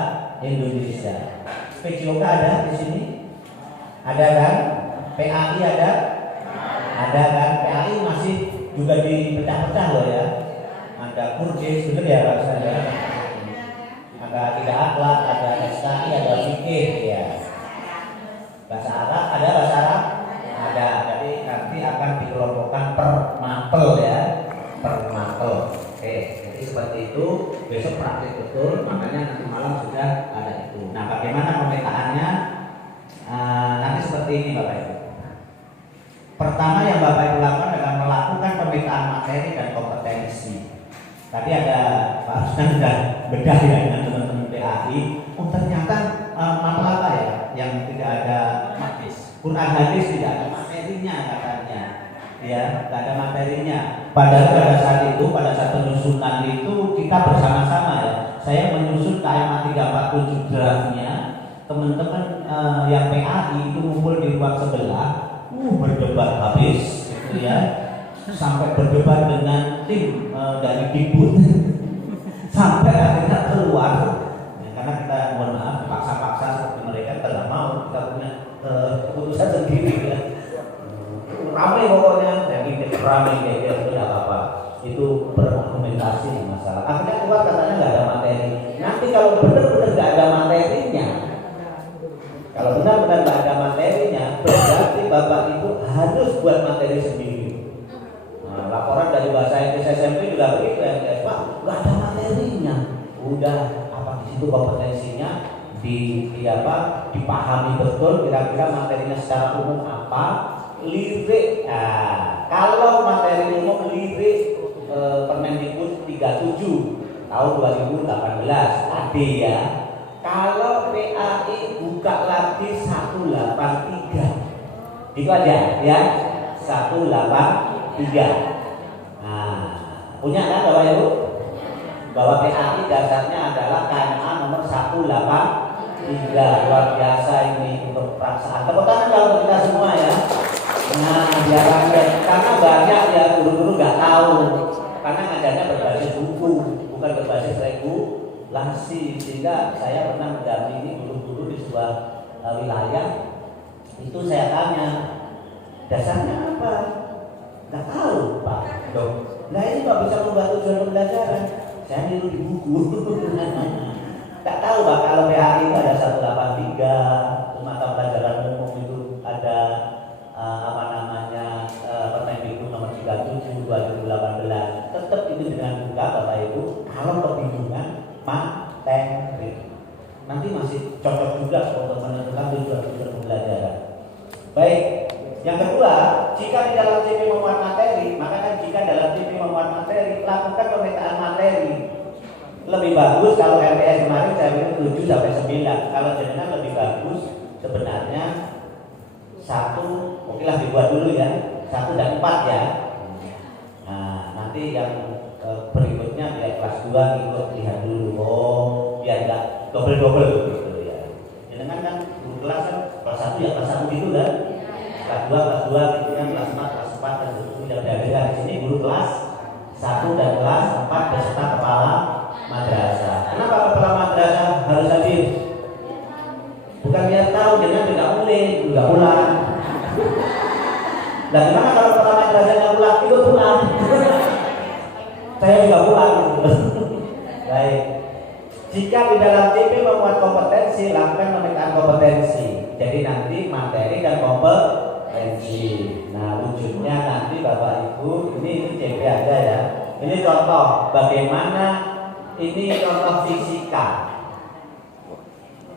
Indonesia. PJOK ada di sini? Ada kan? PAI ada? Ada kan? PAI masih juga dipecah-pecah loh ya. Ada kurjis, bener ya Pak Osman ya? Ada tidak akhlak, ada SKI, ada fikih ya. Bahasa Arab ada bahasa Arab? Ada. Jadi nanti akan dikelompokkan per mapel ya, per mapel. Oke, jadi seperti itu. Besok praktik betul, makanya nanti malam sudah ada itu. Nah, bagaimana pemetaannya? Nanti seperti ini Bapak Ibu. Pertama yang Bapak Ibu lakukan adalah melakukan pemetaan materi dan kompetensi. Tadi ada Pak Rusdan sudah bedah ya dengan teman-teman PAI. Oh, ternyata apa ya yang tidak ada Quran hadis, tidak ada materinya katanya, ya, tidak ada materinya. Padahal pada saat itu, pada saat penyusunan itu kita bersama-sama ya. Saya menyusun KMA 347 draftnya, teman-teman yang PAI itu ngumpul di ruang sebelah, berdebat habis, gitu ya, sampai berdebat dengan tim dari Dikbud, sampai akhirnya keluar. Ya, karena kita mohon maaf, paksa-paksa seperti mereka tidak mau, kita punya keputusan sendiri ya. Ramai pokoknya, jadi ramai kayak gitu tidak apa-apa. Itu berargumentasi masalah. Akhirnya keluar katanya nggak ada materi. Nanti kalau benar-benar nggak ada materinya, kalau benar-benar nggak ada materinya, berarti Bapak Ibu harus buat materi sendiri. Nah, laporan dari bahasa Inggris SMP juga begitu ya, Pak, nggak ada materinya. Udah apa di situ kompetensinya? Dipahami betul kira-kira materinya secara umum apa, lirik. Nah, kalau materi umum lirik Permendikbud 37 tahun 2018 tadi ya. Kalau PAI buka lagi 183, itu aja ya, 183. Nah, punya kan Bapak Ibu? Bahwa PAI dasarnya adalah KMA nomor 183. Luar biasa ini untuk perasaan. Tepuk tangan kalau kita semua ya. Nah, biar karena banyak ya guru-guru nggak tahu, karena ngajarnya berbasis buku, bukan berbasis regulasi. Sehingga saya pernah mendampingi guru-guru di sebuah wilayah. Itu saya tanya, Dasarnya apa? Nggak tahu Pak. Dok. Nah ini Pak bisa membantu tujuan pembelajaran. Saya niru di buku. Nggak tahu Pak kalau PHI itu ada 183, mata pelajaran umum itu ada Permendikbud nomor 37 2018. Tetap itu dengan buka Bapak Ibu. Kalau kebingungan materi, nanti masih cocok juga untuk menentukan tujuan pembelajaran. Baik. Yang kedua, jika di dalam CP memuat materi, maka kan jika dalam CP memuat materi, lakukan pemetaan materi. Lebih bagus kalau MTS kemarin saya bilang 7 sampai 9. Kalau jenengan lebih bagus sebenarnya 1, okelah dibuat dulu ya, 1 dan 4 ya. Nah, nanti yang berikutnya biar kelas 2 ikut lihat dulu. Oh, biar enggak double-double gitu ya. Jenengan kan guru kelas kan kelas 1 ya kelas 1 gitu kan. Kelas 2 gitu kan, kelas 4 dan sudah berbeda. Di sini guru kelas 1 dan kelas 4 beserta kepala madrasah. Kenapa kepala madrasah harus hadir? Bukan biar tahu, jangan tidak boleh, juga pulang. Dan gimana kalau kepala madrasahnya pulang, ikut pulang. Saya juga pulang. Baik. Jika di dalam CP memuat kompetensi, lakukan pemetaan kompetensi. Jadi nanti materi dan kompetensi. Nah, wujudnya nanti Bapak Ibu, ini CP aja ya. Ini contoh bagaimana ini contoh fisika.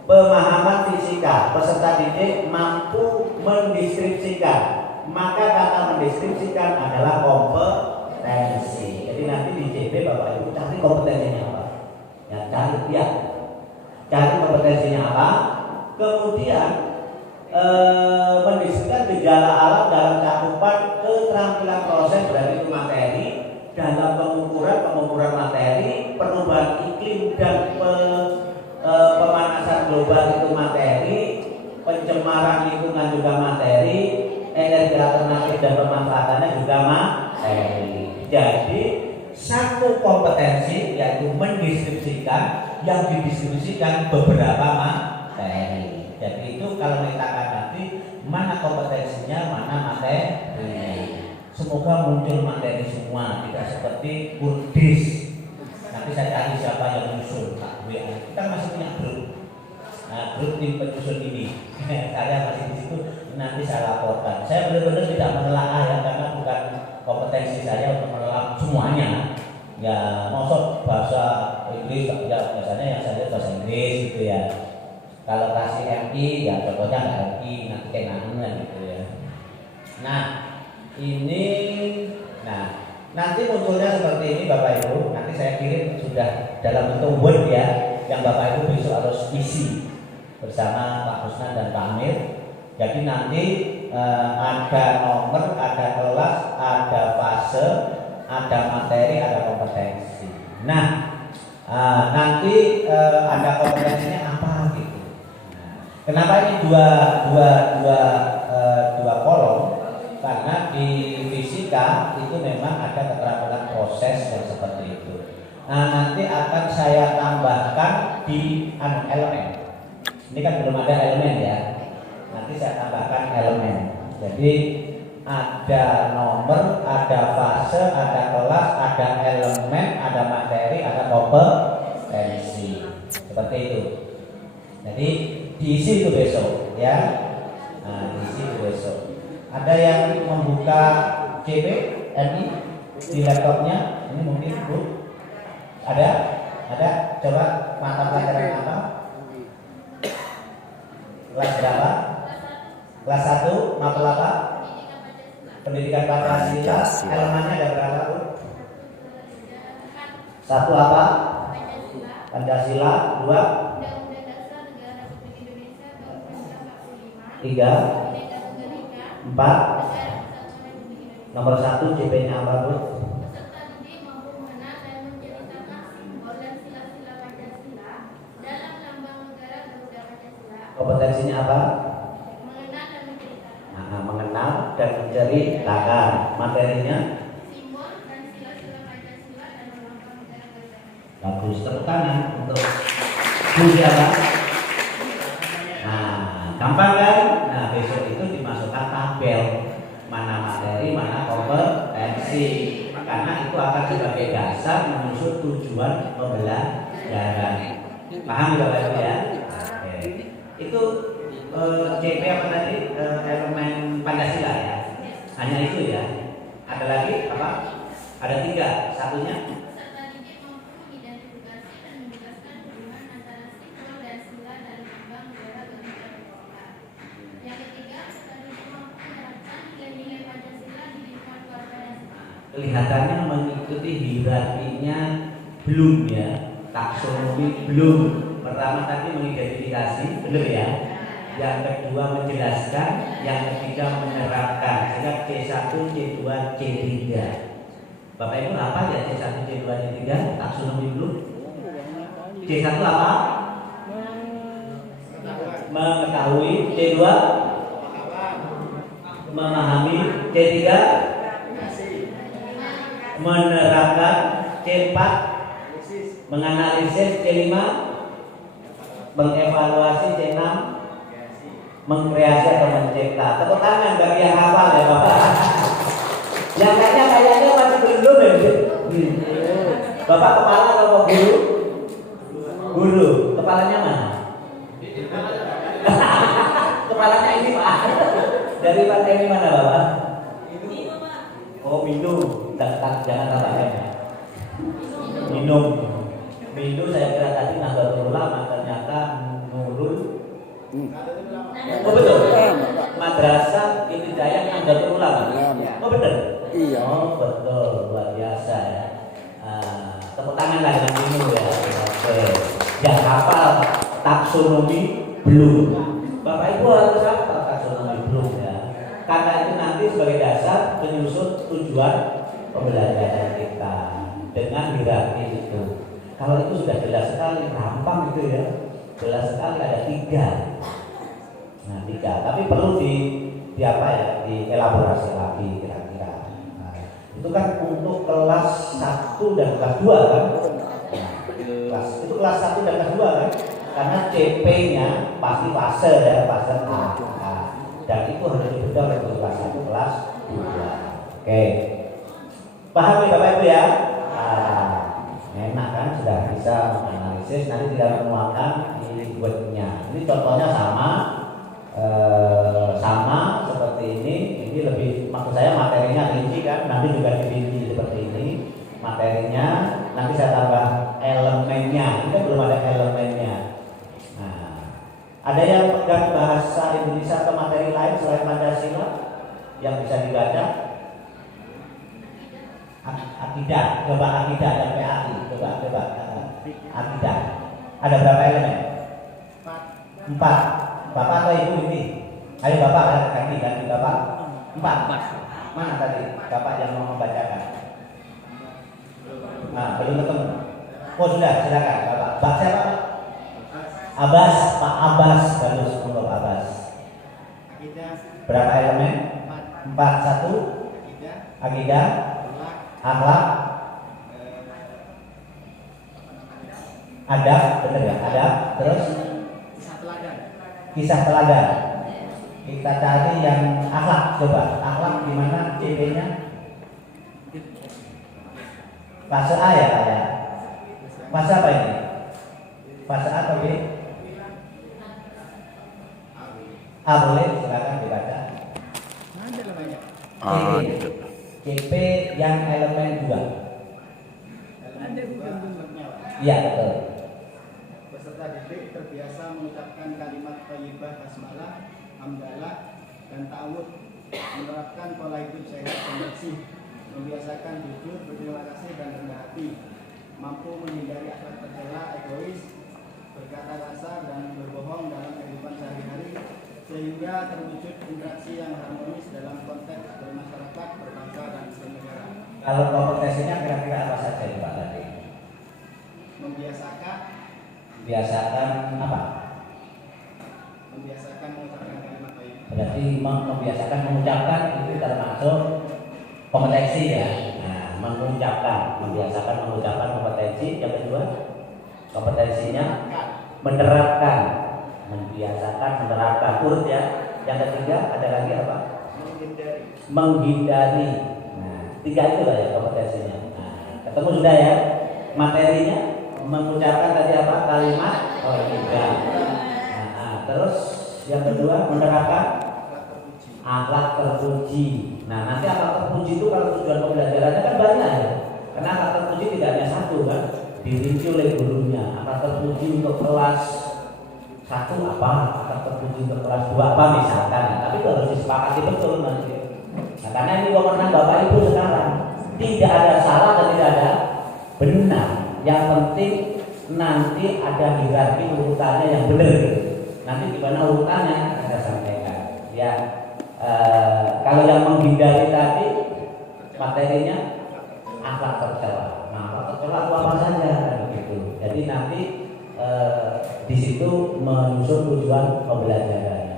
Pemahaman fisika, peserta didik mampu mendeskripsikan. Maka kata mendeskripsikan adalah kompetensi. Jadi nanti di CP Bapak Ibu cari kompetensinya apa? Ya cari kompetensinya apa? Kemudian mendeskripsikan gejala alam dalam cakupan keterampilan proses berarti itu materi dalam pengukuran materi, perubahan iklim dan pemanasan global itu materi, pencemaran lingkungan juga materi, energi alternatif dan pemanfaatannya juga materi. Jadi satu kompetensi yaitu mendeskripsikan, yang dideskripsikan beberapa materi. Jadi itu kalau letakkan nanti mana kompetensinya, mana materi. Semoga muncul materi semua, tidak seperti kurdis. Nanti saya cari siapa yang menyusun, Pak WA. Kita masih punya grup. Nah, grup tim penyusun ini. Saya masih di situ. Nanti saya laporkan. Saya benar-benar tidak menelaah ya, karena bukan kompetensi saya untuk menelaah semuanya. Ya, maksud bahasa Inggris ya biasanya yang saya lihat bahasa Inggris gitu ya. Kalau kasih MI ya contohnya nggak MI, nanti kenangan gitu ya. Nah, ini, nanti munculnya seperti ini Bapak Ibu. Nanti saya kirim sudah dalam bentuk Word ya, yang Bapak Ibu besok harus isi bersama Pak Husnan dan Pak Amir. Jadi nanti ada nomor, ada kelas, ada fase, ada materi, ada kompetensi. Nah, nanti ada kompetensinya apa gitu. Kenapa ini dua kolom? Karena di fisika itu memang ada keterampilan proses yang seperti itu. Nah, nanti akan saya tambahkan di elemen. Ini kan belum ada elemen ya. Nanti saya tambahkan elemen. Jadi ada nomor, ada fase, ada kelas, ada elemen, ada materi, ada kompetensi. Seperti itu. Jadi diisi itu besok ya. Nah, diisi itu besok. Ada yang membuka CP MI di laptopnya? Ini mungkin Bu? Ada? Coba mata pelajaran apa? Kelas berapa? Kelas 1, mata apa? Pendidikan Pancasila. Elemennya ada berapa Bu? 1 apa? Pancasila. 2? 3? 4. Nomor 1 CP-nya apa Bu? Peserta didik mampu mengenal dan menceritakan simbol dan sila-sila Pancasila dalam lambang negara Garuda Pancasila. Kompetensinya apa? Mengenal dan menceritakan. Nah, mengenal dan menceritakan. Materinya? Simbol dan sila-sila Pancasila dan lambang negara Garuda Pancasila. Bagus, tepuk tangan untuk Bu siapa? Nah, gampang kan? Nah, besok itu dimasukkan tabel. materi, mana kompetensi. Karena itu akan sebagai dasar menyusun tujuan pembelajaran. Paham ya Bapak Ibu ya? Oke. Itu CP apa tadi? Elemen Pancasila ya. Hanya itu ya. Ada lagi apa? Ada 3. Satunya Peserta didik mampu mengidentifikasi dan menjelaskan hubungan antara simbol dan sila dari lambang negara bangsa dan kota. Yang ketiga, peserta didik mampu menerapkan nilai-nilai Pancasila di lingkungan keluarga dan sekolah. kelihatannya mengikuti hierarkinya belum ya, taksonomi belum. Pertama tadi mengidentifikasi, benar ya. Yang kedua menjelaskan, yang ketiga menerapkan. Sehingga C1, C2, C3. Bapak Ibu apa ya C1, C2, C3? Taksonomi dulu. C1 apa? Mengetahui. C2 memahami. C3 menerapkan. C4 menganalisis. C5 mengevaluasi. C6 mengkreasi atau mencipta. Tepuk tangan bagi yang hafal ya Bapak. Yang kayaknya masih belum ya. Bapak kepala atau guru? Guru. Kepalanya mana? Kepalanya ini Pak. Dari materi mana Bapak? Oh minum. Jangan tambah ya. Minum. Minum saya kira tadi Nahdlatul Ulama, ternyata Nurul. Oh betul. Madrasah Ibtidaiyah Nahdlatul Ulama. Oh betul. Iya. Oh betul, luar biasa ya. Tepuk tangan lah dengan minum ya. Oke. Yang hafal taksonomi belum. Bapak Ibu harus hafal taksonomi belum ya. Karena itu nanti sebagai dasar menyusun tujuan pembelajaran kita dengan hierarki itu. Kalau itu sudah jelas sekali, gampang gitu ya. Jelas sekali ada 3. Nah 3, tapi perlu di apa ya, dielaborasi lagi kira-kira. Nah, itu kan untuk kelas 1 dan kelas 2 kan? Nah, itu kelas 1 dan kelas 2 kan? Karena CP-nya pasti fase ya, fase A. Dan itu harus dibedah untuk kelas 1, kelas 2. Oke. Paham ya Bapak Ibu ya? Enak kan, sudah bisa menganalisis, nanti tidak menuangkan di webnya. Ini contohnya sama seperti ini lebih, maksud saya materinya rinci kan, nanti juga dirinci seperti ini materinya, nanti saya tambah elemennya, ini kan belum ada elemennya. Nah, ada yang pegang bahasa Indonesia atau materi lain selain Pancasila yang bisa dibaca? Akidah, coba akidah dan PAI, coba akidah. Ada berapa elemen? 4. Bapak atau ibu ini? Ayo Bapak, ganti Bapak. 4. Mana tadi Bapak yang mau membacakan? Nah, belum ketemu. Oh sudah, silakan Bapak. Bapak siapa? Abbas, Pak Abbas, bagus untuk Abbas. Berapa elemen? 4. 1 akidah, akhlak, adab, benar ya? Adab, terus kisah teladan. Kita cari yang akhlak, coba. Akhlak di mana CP-nya? Fase A ya Pak ya? Fase apa ini? Fase A atau B? A boleh, silakan dibaca. CP yang elemen 2. Iya betul. Peserta didik terbiasa mengucapkan kalimat thayyibah basmalah, hamdalah, dan ta'awud, menerapkan pola hidup sehat dan bersih, membiasakan jujur, berterima kasih, dan rendah hati, mampu menghindari akhlak tercela, egois, berkata kasar, dan berbohong dalam kehidupan sehari-hari, sehingga terwujud interaksi yang harmonis dalam konteks bermasyarakat, berbangsa, dan bernegara. Kalau kompetensinya kira-kira apa saja Pak tadi? Biasakan apa? Membiasakan mengucapkan kalimat thayyibah. Berarti membiasakan mengucapkan itu termasuk kompetensi ya. Nah, membiasakan mengucapkan kompetensi. Yang kedua, kompetensinya menerapkan, membiasakan menerapkan urut ya. Yang ketiga ada lagi apa? menghindari. Nah, 3 itu lah ya kompetensinya. Nah, ketemu sudah ya. Materinya mengucapkan tadi apa? Kalimat tiga. Nah, terus yang kedua menerapkan akhlak terpuji. Nah, nanti akhlak terpuji itu kalau tujuan pembelajarannya kan banyak ya. Karena akhlak terpuji tidak hanya satu kan, dirinci oleh gurunya. Akhlak terpuji untuk kelas 1 apa, akhlak terpuji untuk kelas 2 apa misalkan. Nah, tapi itu harus disepakati betul nanti. Nah, karena ini wewenang Bapak Ibu sekarang, tidak ada salah dan tidak ada benar. Yang penting nanti ada hierarki urutannya yang benar. Nanti gimana urutannya saya sampaikan. Ya, kalau yang menghindari tadi materinya akhlak tercela. Nah, akhlak tercela itu apa saja begitu. Jadi nanti di situ menyusun tujuan pembelajarannya.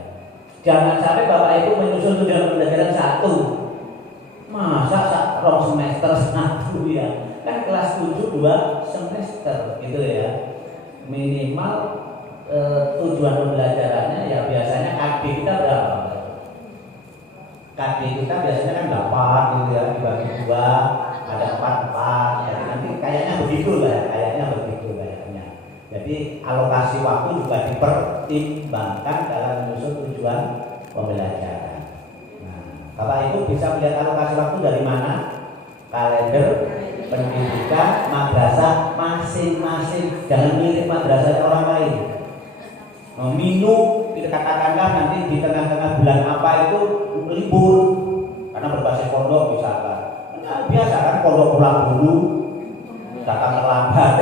Jangan sampai Bapak Ibu menyusun tujuan pembelajaran 1. Masa 2 semester 1 ya. Kan kelas 7 2 semester gitu ya. Minimal tujuan pembelajarannya ya biasanya KD kita berapa? KD kita biasanya kan 8 gitu ya, dibagi 2 ada 4. Jadi nanti kayaknya begitu lah, kayaknya. Jadi alokasi waktu juga dipertimbangkan dalam menyusun tujuan pembelajaran. Nah, Bapak Ibu bisa melihat alokasi waktu dari mana? Kalender pendidikan madrasah masing-masing. Jangan mirip madrasah orang lain. Minum, kita katakanlah nanti di tengah-tengah bulan apa itu libur karena berbasis pondok misalkan. Nah, biasa kan pondok pulang dulu, datang terlambat.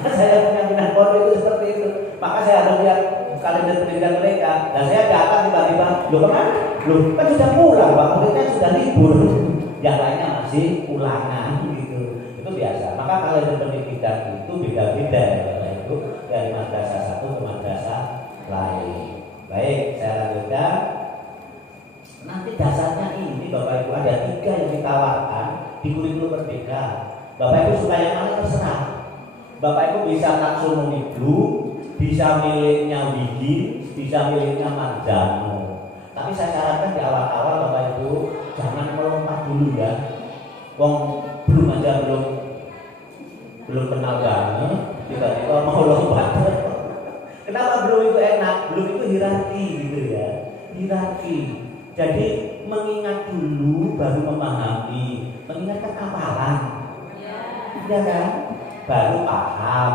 Karena saya punya minat pondok itu seperti itu. Maka saya harus lihat kalender pendidikan mereka. Dan saya datang tiba-tiba, loh kemana? Loh kan sudah pulang, Pak. Muridnya sudah libur. Yang lainnya masih ulangan gitu. Itu biasa. Maka kalender pendidikan itu beda-beda ya Bapak Ibu, dari madrasah satu ke madrasah lain. Baik, saya lanjutkan. Nanti dasarnya ini Bapak Ibu ada 3 yang ditawarkan di kurikulum Merdeka. Bapak Ibu suka yang mana terserah. Bapak Ibu bisa taksonomi Bloom, bisa miliknya Wigi, bisa miliknya Marjano. Tapi saya sarankan di awal-awal Bapak Ibu jangan melompat dulu ya. Wong belum aja belum kenal banget, tiba-tiba mau lompat. Kenapa belum itu enak? Belum itu hierarki gitu ya. Hierarki. Jadi mengingat dulu baru memahami. Mengingatkan hafalan. Iya kan? Baru paham,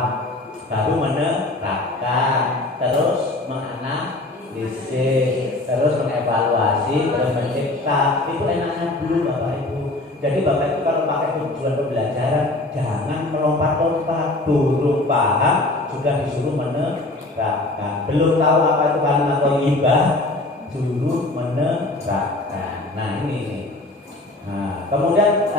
baru menerapkan, terus menganalisis, terus mengevaluasi, terus mencipta. Itu enaknya dulu Bapak Ibu. Jadi Bapak Ibu kalau pakai tujuan pembelajaran jangan melompat-lompat. Belum paham sudah disuruh menerapkan. Belum tahu apa itu kalimat thayyibah, suruh menerapkan. Nah ini. Nah, kemudian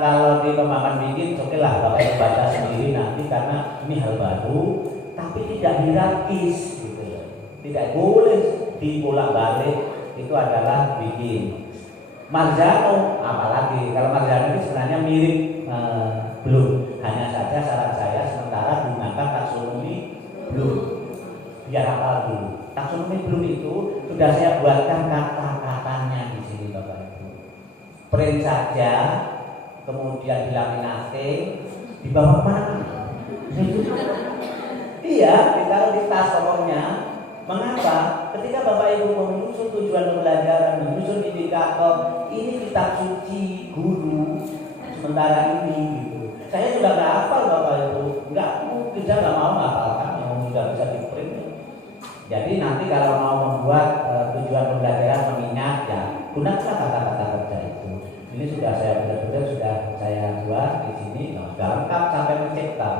kalau di kembangan bikin, oke lah Bapak Ibu baca sendiri nanti karena ini hal baru, tapi tidak hierarkis gitu ya. Tidak boleh dibolak-balik, itu adalah bikin. Marjano, apalagi kalau Marjano itu sebenarnya mirip Bloom, hanya saja saran saya sementara gunakan taksonomi Bloom. Biar hafal dulu. Taksonomi Bloom itu sudah saya buatkan kata-katanya di sini Bapak Ibu. Print saja, kemudian dilaminate, dibawa mana? Iya, ditaruh di tas pokoknya. Mengapa? Ketika Bapak Ibu menyusun tujuan pembelajaran, menyusun indikator, ini kitab suci guru sementara ini gitu. Saya juga nggak hafal Bapak Ibu, nggak mungkin saya nggak mau hafalkan, yang sudah bisa di print. Jadi nanti kalau mau membuat tujuan pembelajaran mengingat ya gunakan kata-kata kerja itu. Ini sudah saya benar-benar sudah saya buat di sini, sudah lengkap sampai mencipta.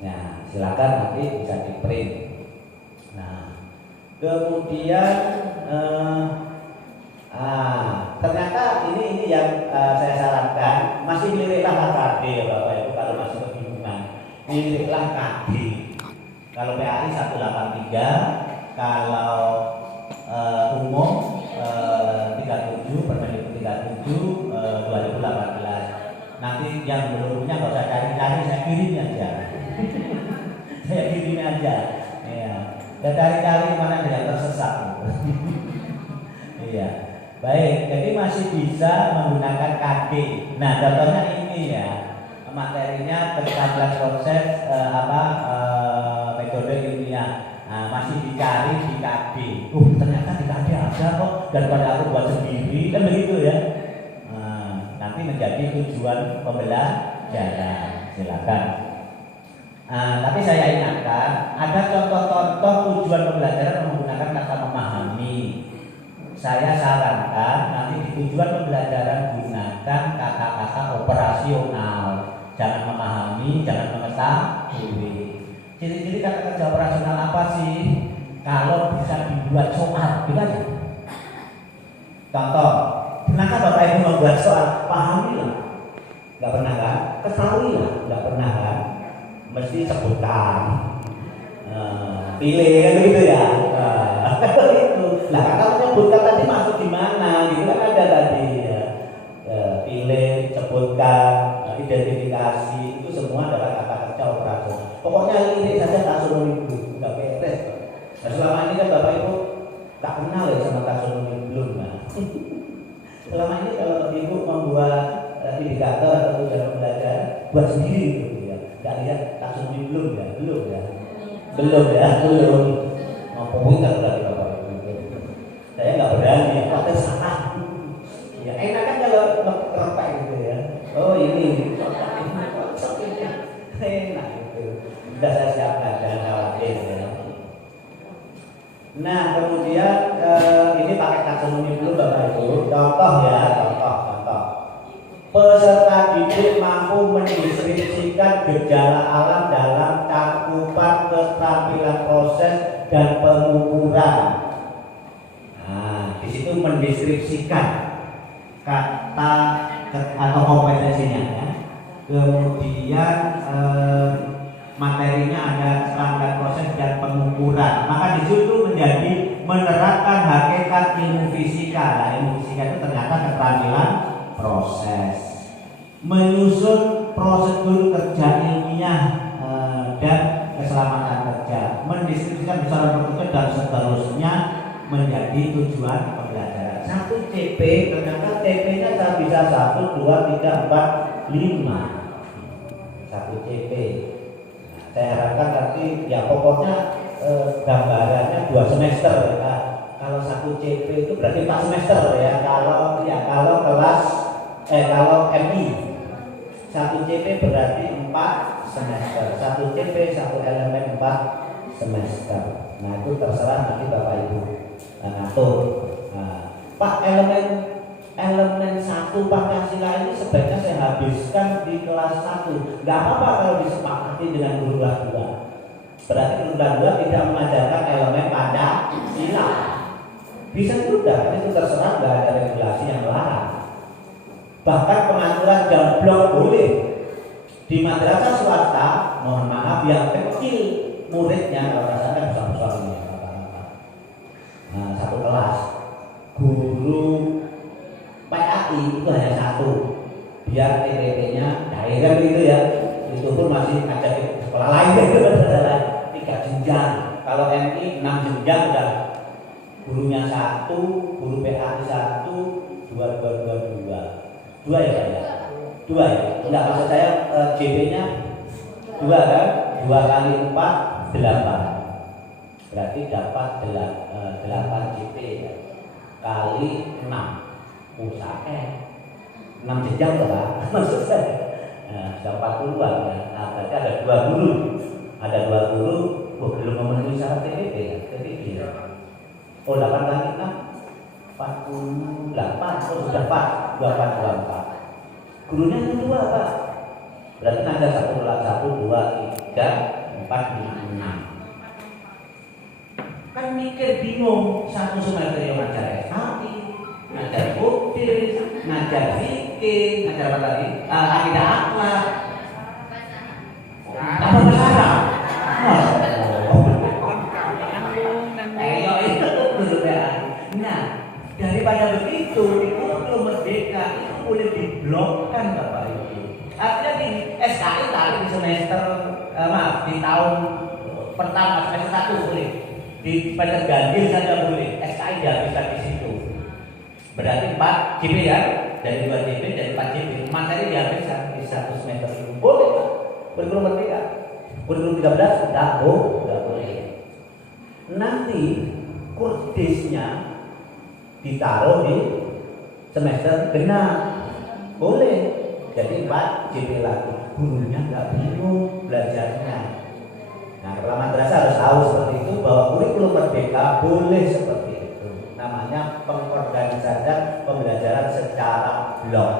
Nah, silakan nanti bisa di print. Nah, kemudian ternyata ini yang saya sarankan masih milihlah KD ya Bapak Ibu kalau masih kebingungan. Milihlah KD. Kalau PAI 183, kalau umum 37, Permendikbud 37 2018. Nanti yang belum punya nggak usah cari-cari, saya kirim aja. Saya kirim aja. Ya. Dan cari-cari mana yang tersesat. Iya. Baik, jadi masih bisa menggunakan KD. Nah, contohnya ini ya. Materinya terkait proses metode ilmiah. Nah, masih dicari di KD. Ternyata di KD ada kok daripada aku buat sendiri kan begitu ya. Nah, nanti menjadi tujuan pembelajaran. Silakan. Tapi saya ingatkan ada contoh-contoh tujuan pembelajaran menggunakan kata memahami. Saya sarankan nanti di tujuan pembelajaran gunakan kata-kata operasional. Jangan memahami, jangan mengetahui. Ciri-ciri kata kerja operasional apa sih? Kalau bisa dibuat soal, gimana? Contoh, pernahkah Bapak Ibu membuat soal? Pahamilah, nggak pernah kan? Ketahuilah, nggak pernah kan? Mesti sebutkan, pilih kan begitu ya. Itu. Nah kalau menyebutkan tadi masuk di mana? Gitu kan ada tadi ya. Pilih, sebutkan, identifikasi itu semua adalah kata kerja operasional. Pokoknya ini saja taksonomi dulu, nggak beres. Nah, selama ini kan Bapak Ibu tak kenal ya sama taksonomi belum kan? Selama ini kalau Ibu membuat indikator atau tujuan belajar buat sendiri gitu ya, nggak lihat taksonomi belum ya, belum ya. Mau pointer dari Bapak Ibu. Saya nggak berani, apa salah. Ya enak kan kalau terpek gitu ya. Oh ini enak gitu. Sudah saya siapkan, jangan khawatir ya. Nah kemudian ini pakai taksonomi dulu Bapak Ibu. Contoh ya, contoh. Peserta didik mampu mendeskripsikan gejala alam dalam cakupan keterampilan proses dan pengukuran. Nah, di situ mendeskripsikan kata atau kompetensinya ya. Kemudian materinya ada standar proses dan pengukuran. Maka di situ menjadi menerapkan hakikat ilmu fisika. Nah, ilmu fisika itu ternyata keterampilan proses. Menyusun prosedur kerja ilmiah dan keselamatan kerja. Mendeskripsikan besaran pekerja dan seterusnya menjadi tujuan pembelajaran. 1 CP ternyata TP-nya saya bisa 1, 2, 3, 4, 5. 1 CP. Nah, saya harapkan nanti ya pokoknya gambarannya 2 semester ya. Kalau 1 CP itu berarti 4 semester ya. Kalau kelas kalau MI 1 CP berarti 4 semester. 1 CP 1 elemen 4 semester. Nah itu terserah nanti Bapak Ibu ngatur. Pak elemen 1 Pancasila ini sebaiknya saya habiskan di kelas 1. Gak apa-apa kalau disepakati dengan guru kelas 2. Berarti guru kelas 2 tidak mengajarkan elemen Pancasila. Bisa juga, itu terserah, gak ada regulasi yang melarang. Bahkan pengaturan jam blok boleh. Di madrasah swasta, mohon maaf yang kecil muridnya, kalau rasanya besar-besar ini rata-rata. Nah, 1 kelas guru PAI itu hanya 1, biar TPP-nya cair kan gitu ya. Itu pun masih ada di sekolah lain 3 jenjang. Kalau MI 6 jenjang udah gurunya 1, guru PAI 1, 2 ya Pak ya? 2 ya? Enggak, maksud saya JP-nya 2 kan? 2 kali 4, 8. Berarti dapat 8 JP ya? Kali 6 usaha 6 jenjang loh Pak, maksud saya. Nah, sudah 40-an ya. Nah, berarti ada 2 guru. Ada 2 guru, belum memenuhi syarat TPP ya? TPP ya? Oh, 8 kali 6 48, oh sudah Pak, 24. Gurunya itu 2 Pak. Berarti ada 1 kelas 1, 2, 3, 4, 5, 6. Kan mikir bingung, 1 semester yang ngajar SKI, ngajar Butir, ngajar fikih, ngajar apa tadi? Akidah akhlak. Apa bahasa? Nah, daripada begitu di kurikulum merdeka itu boleh diblokkan Bapak Ibu. Artinya di SKI tadi di semester di tahun pertama semester 1 boleh, di semester ganjil saja boleh. SKI dihabiskan di situ. Berarti 4 JP ya, dari 2 JP dari 4 JP. Materi diambil di 1 semester itu boleh Pak. Kurikulum merdeka. Kurikulum 13 enggak boleh. Nanti kurdisnya ditaruh di semester genap. Boleh. Jadi 4 JP lagi. Gurunya nggak bingung belajarnya. Nah, kepala madrasah harus tahu seperti itu bahwa kurikulum merdeka boleh seperti itu. Namanya pengorganisasian pembelajaran secara blok.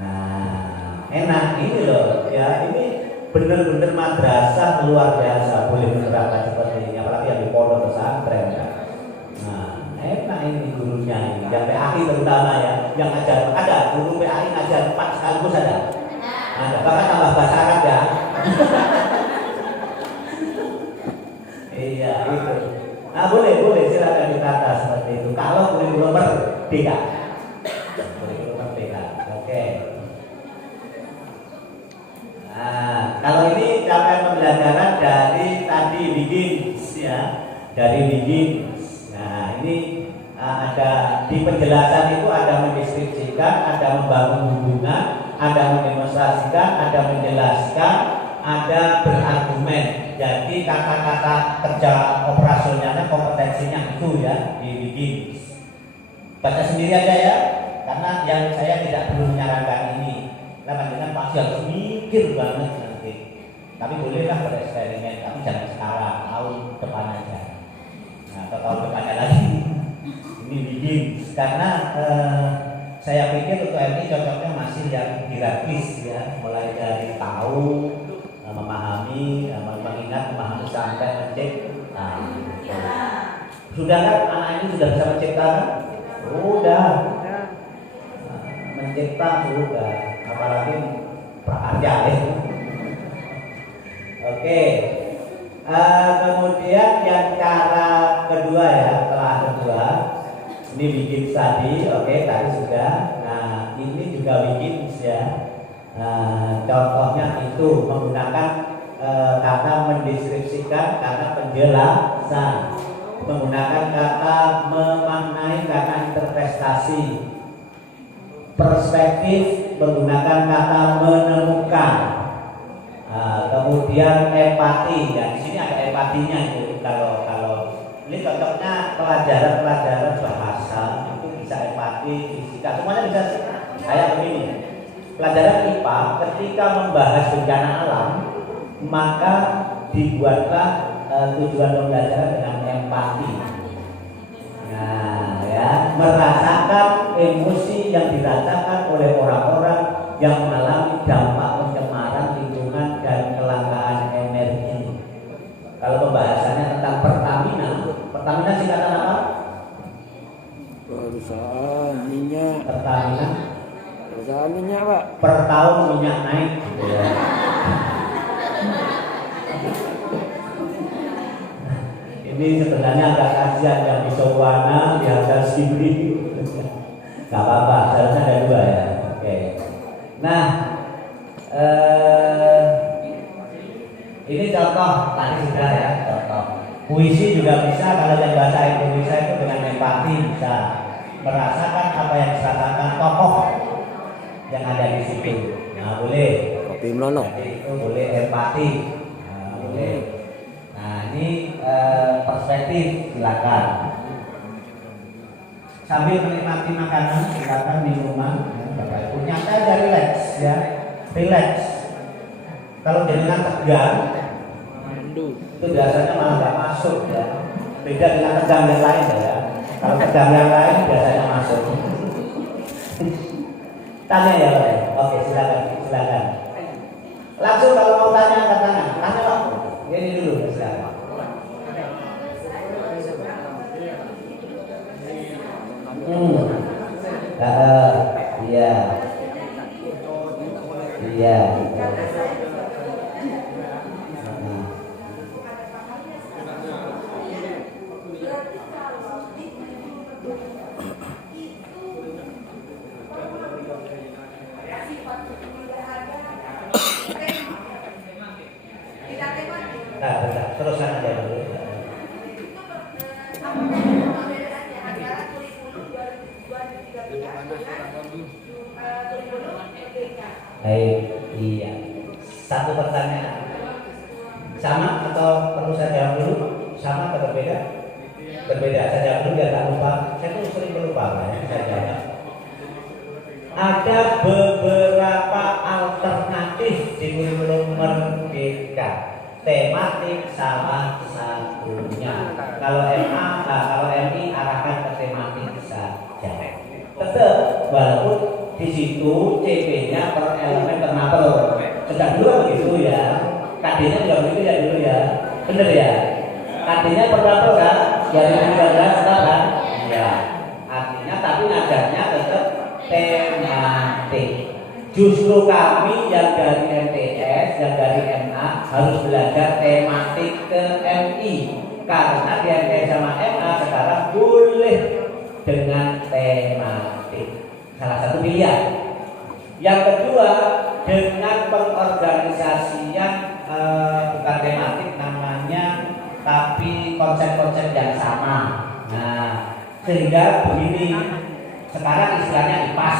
Nah, enak ini loh ya, ini benar-benar madrasah luar biasa boleh menerapkan seperti ini, apalagi yang di pondok pesantren ya. Nah, enak ini gurunya ini, yang PAI terutama ya, yang ngajar ada guru PAI ngajar 4 sekaligus ada. Ada, bahkan tambah bahasa Arab ya. Iya itu. Nah boleh silakan ditata seperti itu. Kalau kurikulum merdeka, kurikulum merdeka, oke. Nah kalau ini capaian pembelajaran dari tadi begins ya, dari begins. Nah ini ada di penjelasan itu ada mendeskripsikan, ada membangun hubungan, ada mendemonstrasikan, ada menjelaskan, ada berargumen. Jadi kata-kata kerja operasionalnya, kompetensinya itu ya dibikin. Baca sendiri aja ya, karena yang saya tidak perlu menyarankan ini. Karena dengan pasti harus mikir banget nanti. Tapi bolehlah bereksperimen, tapi jangan sekarang, tahun depan aja. Nah, atau tahun depannya lagi. Ini bikin, karena saya pikir untuk ini cocoknya masih yang hierarkis ya, mulai dari tahu, memahami, mengingat, memahami sampai mencipta. Sudah kan anak ini sudah bisa mencipta? Sudah. Mencipta sudah, apalagi prakarya ya. Oke. Kemudian yang cara kedua ya, telah kedua. Ini bikin tadi, oke, tadi sudah. Nah, ini juga bikin ya. Contohnya itu menggunakan kata mendeskripsikan, kata penjelasan, menggunakan kata memaknai, kata interpretasi, perspektif, menggunakan kata menemukan, kemudian empati. Ya, di sini ada empatinya itu. Kalau ini cocoknya pelajaran bahasa itu bisa empati, fisika, semuanya bisa. Kayak begini. Pelajaran IPA ketika membahas bencana alam, maka dibuatlah tujuan pembelajaran dengan empati. Nah, ya, merasakan emosi yang dirasakan oleh orang-orang yang mengalami dampak pencemaran lingkungan dan kelangkaan energi. Kalau pembahasannya tentang Pertamina singkatan apa? Perusahaan minyak. Pertamina. Perusahaan minyak Pak. Per tahun minyak naik. Ya. Ini sebenarnya agak kasihan yang di Sowana, di harga Sibri. Gak apa-apa, jalannya ada 2 ya. Oke. Nah, ini contoh tadi sudah ya, contoh. Puisi juga bisa, kalau yang bahasa Indonesia itu dengan empati bisa merasakan apa yang dikatakan tokoh yang ada di situ. Nah, boleh. Kopi Melono. Jadi itu boleh empati. Nah, boleh. Nah, ini perspektif silakan. Sambil menikmati makanan, silakan minuman. Bapak Ibu nyantai aja, relax ya. Relax. Kalau dengan tegang, itu biasanya malah nggak masuk ya. Beda dengan tegang yang lain ya. Kalau tegang yang lain biasanya masuk. Tanya ya Pak. Oke, silakan. Langsung kalau mau tanya angkat tangan. Tanya Pak. Ini dulu silakan. Iya. Iya. Nah, teruskan aja dulu. Baik, iya. Satu pertanyaan. Sama atau perlu saya jawab dulu? Sama atau berbeda? Berbeda. Saya jawab dulu biar tak lupa. Saya tuh sering lupa ya. Saya jawab. Ada beberapa alternatif di kurikulum Merdeka. Tematik salah satunya. Kalau MA, kalau MI arahkan ke tematik saja. Tetap walaupun di situ CP-nya per elemen per mapel. Sejak dulu begitu ya. KD-nya juga begitu ya dulu ya. Bener ya? KD-nya per mapel kan? Yang 2019 kan? Ya. Artinya tapi ngajarnya tetap tematik. Justru kami yang dari MTS, yang dari MA harus belajar tematik ke MI. Karena di MTS sama MA sekarang boleh dengan tematik. Salah satu pilihan. Yang kedua, dengan pengorganisasian bukan tematik namanya, tapi konsep-konsep yang sama. Nah, sehingga begini, sekarang istilahnya IPAS